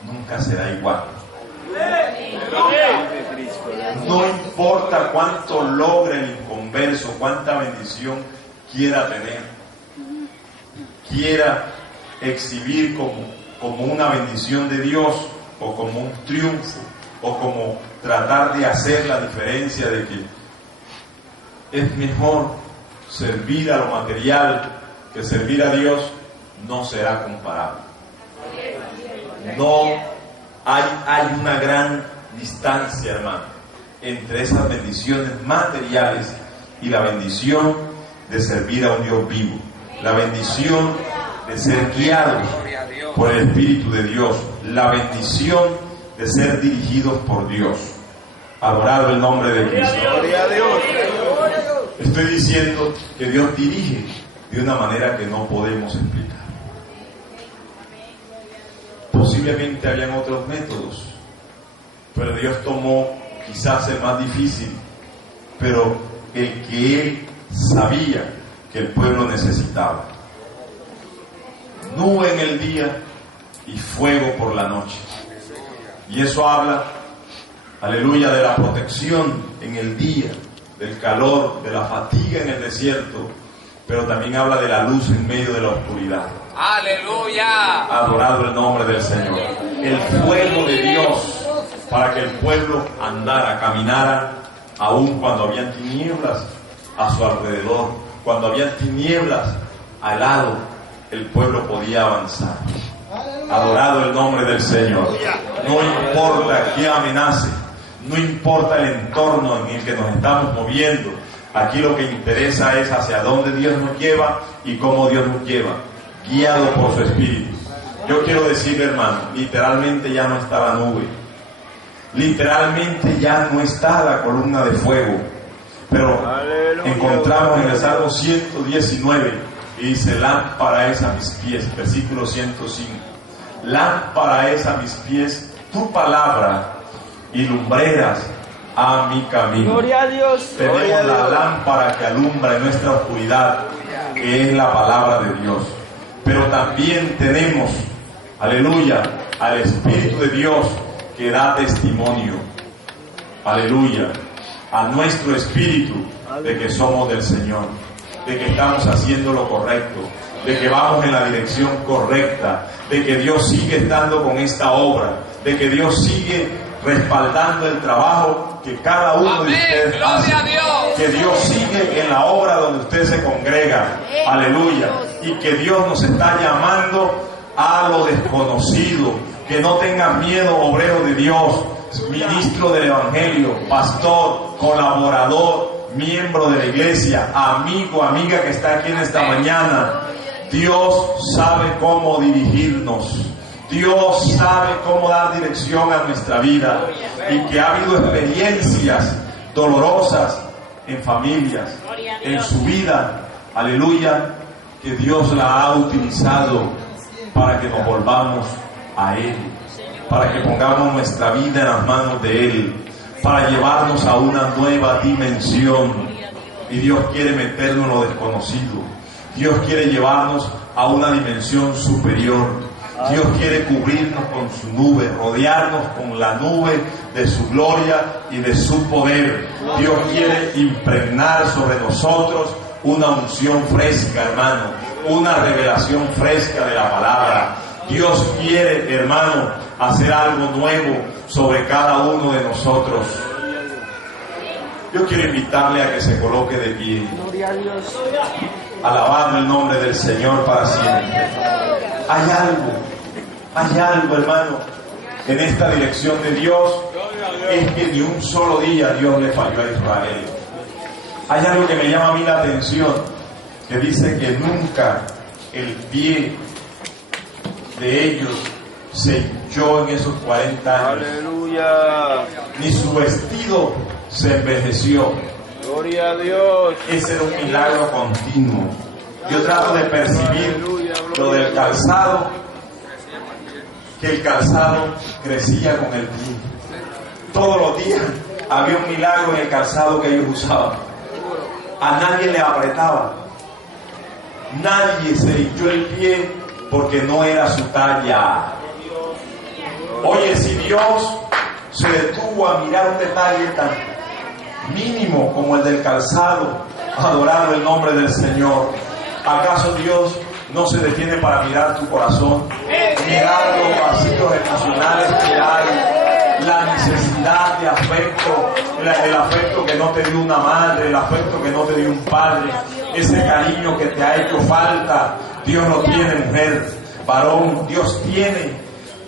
nunca será igual. No importa cuánto logre el inconverso, cuánta bendición quiera tener, quiera exhibir como una bendición de Dios, o como un triunfo, o como tratar de hacer la diferencia de que es mejor servir a lo material que servir a Dios, no será comparable. No hay una gran distancia, hermano, entre esas bendiciones materiales y la bendición de servir a un Dios vivo, la bendición de ser guiados por el Espíritu de Dios, la bendición de ser dirigidos por Dios. Adorado el nombre de Cristo. Gloria a Dios. Estoy diciendo que Dios dirige de una manera que no podemos explicar. Posiblemente habían otros métodos, pero Dios tomó quizás el más difícil, pero el que Él sabía que el pueblo necesitaba. Nube en el día y fuego por la noche. Y eso habla, aleluya, de la protección en el día, del calor, de la fatiga en el desierto, pero también habla de la luz en medio de la oscuridad. ¡Aleluya! Adorado el nombre del Señor. El fuego de Dios para que el pueblo andara, caminara, aun cuando habían tinieblas a su alrededor, cuando habían tinieblas al lado, el pueblo podía avanzar. Adorado el nombre del Señor. No importa qué amenace, no importa el entorno en el que nos estamos moviendo, aquí lo que interesa es hacia dónde Dios nos lleva y cómo Dios nos lleva, guiado por su Espíritu. Yo quiero decirle, hermano, literalmente ya no está la nube, literalmente ya no está la columna de fuego, pero encontramos en el Salmo 119 y dice, lámpara es a mis pies, versículo 105, lámpara es a mis pies tu palabra y lumbreras a mi camino. Gloria a Dios. Tenemos la lámpara que alumbra en nuestra oscuridad, que es la palabra de Dios. Pero también tenemos, aleluya, al Espíritu de Dios que da testimonio, aleluya, a nuestro espíritu de que somos del Señor, de que estamos haciendo lo correcto, de que vamos en la dirección correcta, de que Dios sigue estando con esta obra, de que Dios sigue respaldando el trabajo que cada uno de ustedes hace, que Dios sigue en la obra donde usted se congrega, aleluya, y que Dios nos está llamando a lo desconocido, que no tengan miedo, obrero de Dios, ministro del Evangelio, pastor, colaborador, miembro de la iglesia, amigo, amiga que está aquí en esta mañana. Dios sabe cómo dirigirnos, Dios sabe cómo dar dirección a nuestra vida, y que ha habido experiencias dolorosas en familias, en su vida, aleluya, que Dios la ha utilizado para que nos volvamos a Él, para que pongamos nuestra vida en las manos de Él, para llevarnos a una nueva dimensión. Y Dios quiere meternos en lo desconocido, Dios quiere llevarnos a una dimensión superior, Dios quiere cubrirnos con su nube, rodearnos con la nube de su gloria y de su poder. Dios quiere impregnar sobre nosotros una unción fresca, hermano, una revelación fresca de la palabra. Dios quiere, hermano, hacer algo nuevo sobre cada uno de nosotros. Yo quiero invitarle a que se coloque de pie. Gloria a Dios. Alabando el nombre del Señor para siempre. Hay algo, hermano, en esta dirección de Dios, es que ni un solo día Dios le falló a Israel. Hay algo que me llama a mí la atención, que dice que nunca el pie de ellos se hinchó en esos 40 años. Aleluya. Ni su vestido se envejeció. Gloria a Dios. Ese era un milagro continuo. Yo trato de percibir lo del calzado, que el calzado crecía con el pie. Todos los días había un milagro en el calzado que ellos usaban. A nadie le apretaba. Nadie se hinchó el pie porque no era su talla. Oye, si Dios se detuvo a mirar un detalle tan mínimo como el del calzado, adorando el nombre del Señor, ¿acaso Dios no se detiene para mirar tu corazón, mirar los vacíos emocionales que hay, la necesidad de afecto, el afecto que no te dio una madre, el afecto que no te dio un padre, ese cariño que te ha hecho falta? Dios lo tiene, mujer, varón, Dios tiene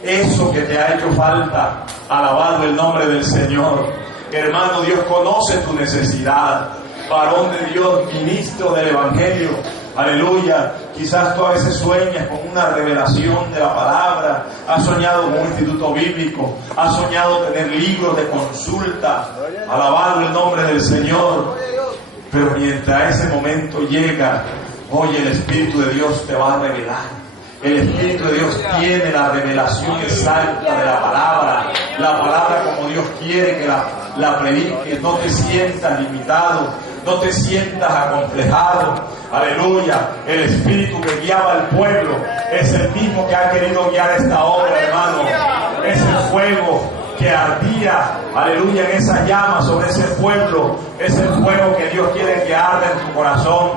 eso que te ha hecho falta. Alabado el nombre del Señor. Hermano, Dios conoce tu necesidad. Varón de Dios, ministro del Evangelio, aleluya. Quizás tú a veces sueñas con una revelación de la palabra, has soñado con un instituto bíblico, has soñado tener libros de consulta, alabado el nombre del Señor. Pero mientras ese momento llega, oye, el Espíritu de Dios te va a revelar. El Espíritu de Dios tiene la revelación exacta de la palabra como Dios quiere que la prediques. No te sientas limitado, no te sientas acomplejado. Aleluya. El Espíritu que guiaba al pueblo es el mismo que ha querido guiar esta obra, hermano. Es el fuego que ardía, aleluya, en esa llama sobre ese pueblo. Es el fuego que Dios quiere que arda en tu corazón,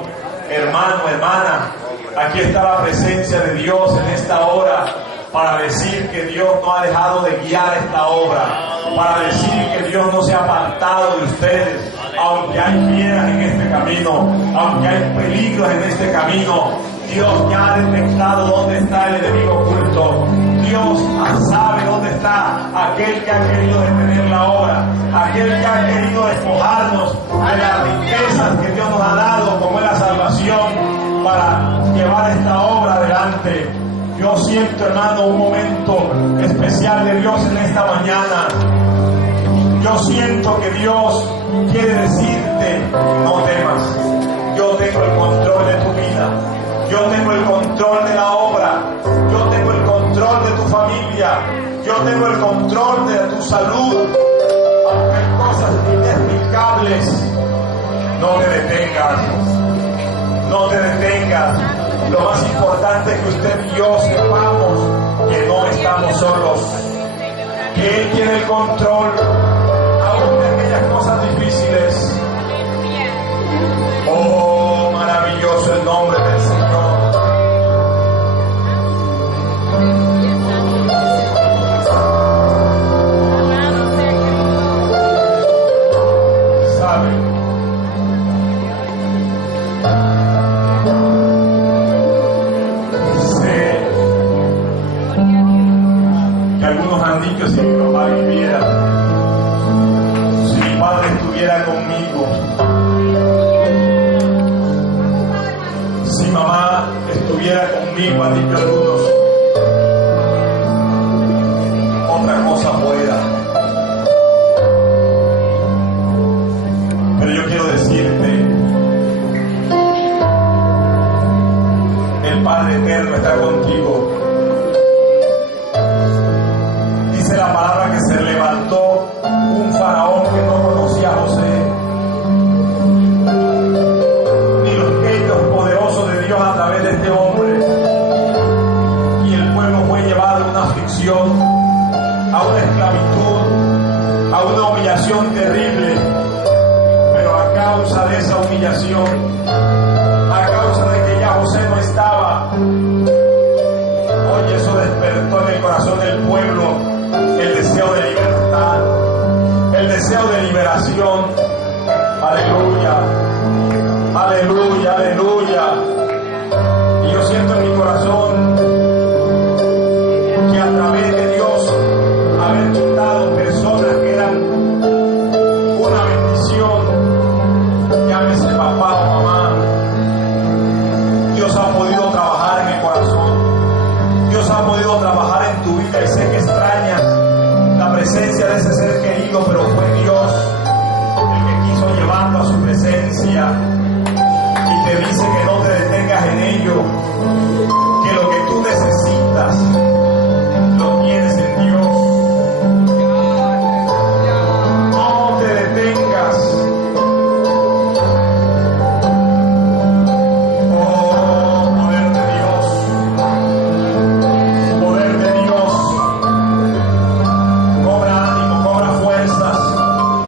hermano, hermana. Aquí está la presencia de Dios en esta hora para decir que Dios no ha dejado de guiar esta obra, para decir que Dios no se ha apartado de ustedes, aunque hay piedras en este camino, aunque hay peligros en este camino. Dios ya ha detectado dónde está el enemigo oculto. Dios sabe dónde está aquel que ha querido detener la obra, aquel que ha querido despojarnos de las riquezas que Dios nos ha dado, como es la salvación, para llevar esta obra adelante. Yo siento, hermano, un momento especial de Dios en esta mañana. Yo siento que Dios quiere decirte: no temas, yo tengo el control de tu vida, yo tengo el control de la obra, yo tengo el control de tu familia, yo tengo el control de tu salud. Aunque hay cosas inexplicables, no te detengas, no te detengas. Lo más importante es que usted y yo sepamos que no estamos solos, que Él tiene el control aún de aquellas cosas difíciles. Oh, maravilloso el nombre del Señor. ¿Sabe? Algunos han dicho: si mi papá viviera, si mi padre estuviera conmigo, si mamá estuviera conmigo, han dicho algunos. Otra cosa fuera. Pero yo quiero decirte, el Padre Eterno está contigo. La palabra que se levantó un faraón que no conocía a José, ni los hechos poderosos de Dios a través de este hombre, y el pueblo fue llevado a una aflicción, a una esclavitud, a una humillación terrible. Pero a causa de esa humillación, a causa de que ya José no estaba, oye, eso en el corazón del pueblo el deseo de libertad, el deseo de liberación. Aleluya, aleluya, aleluya.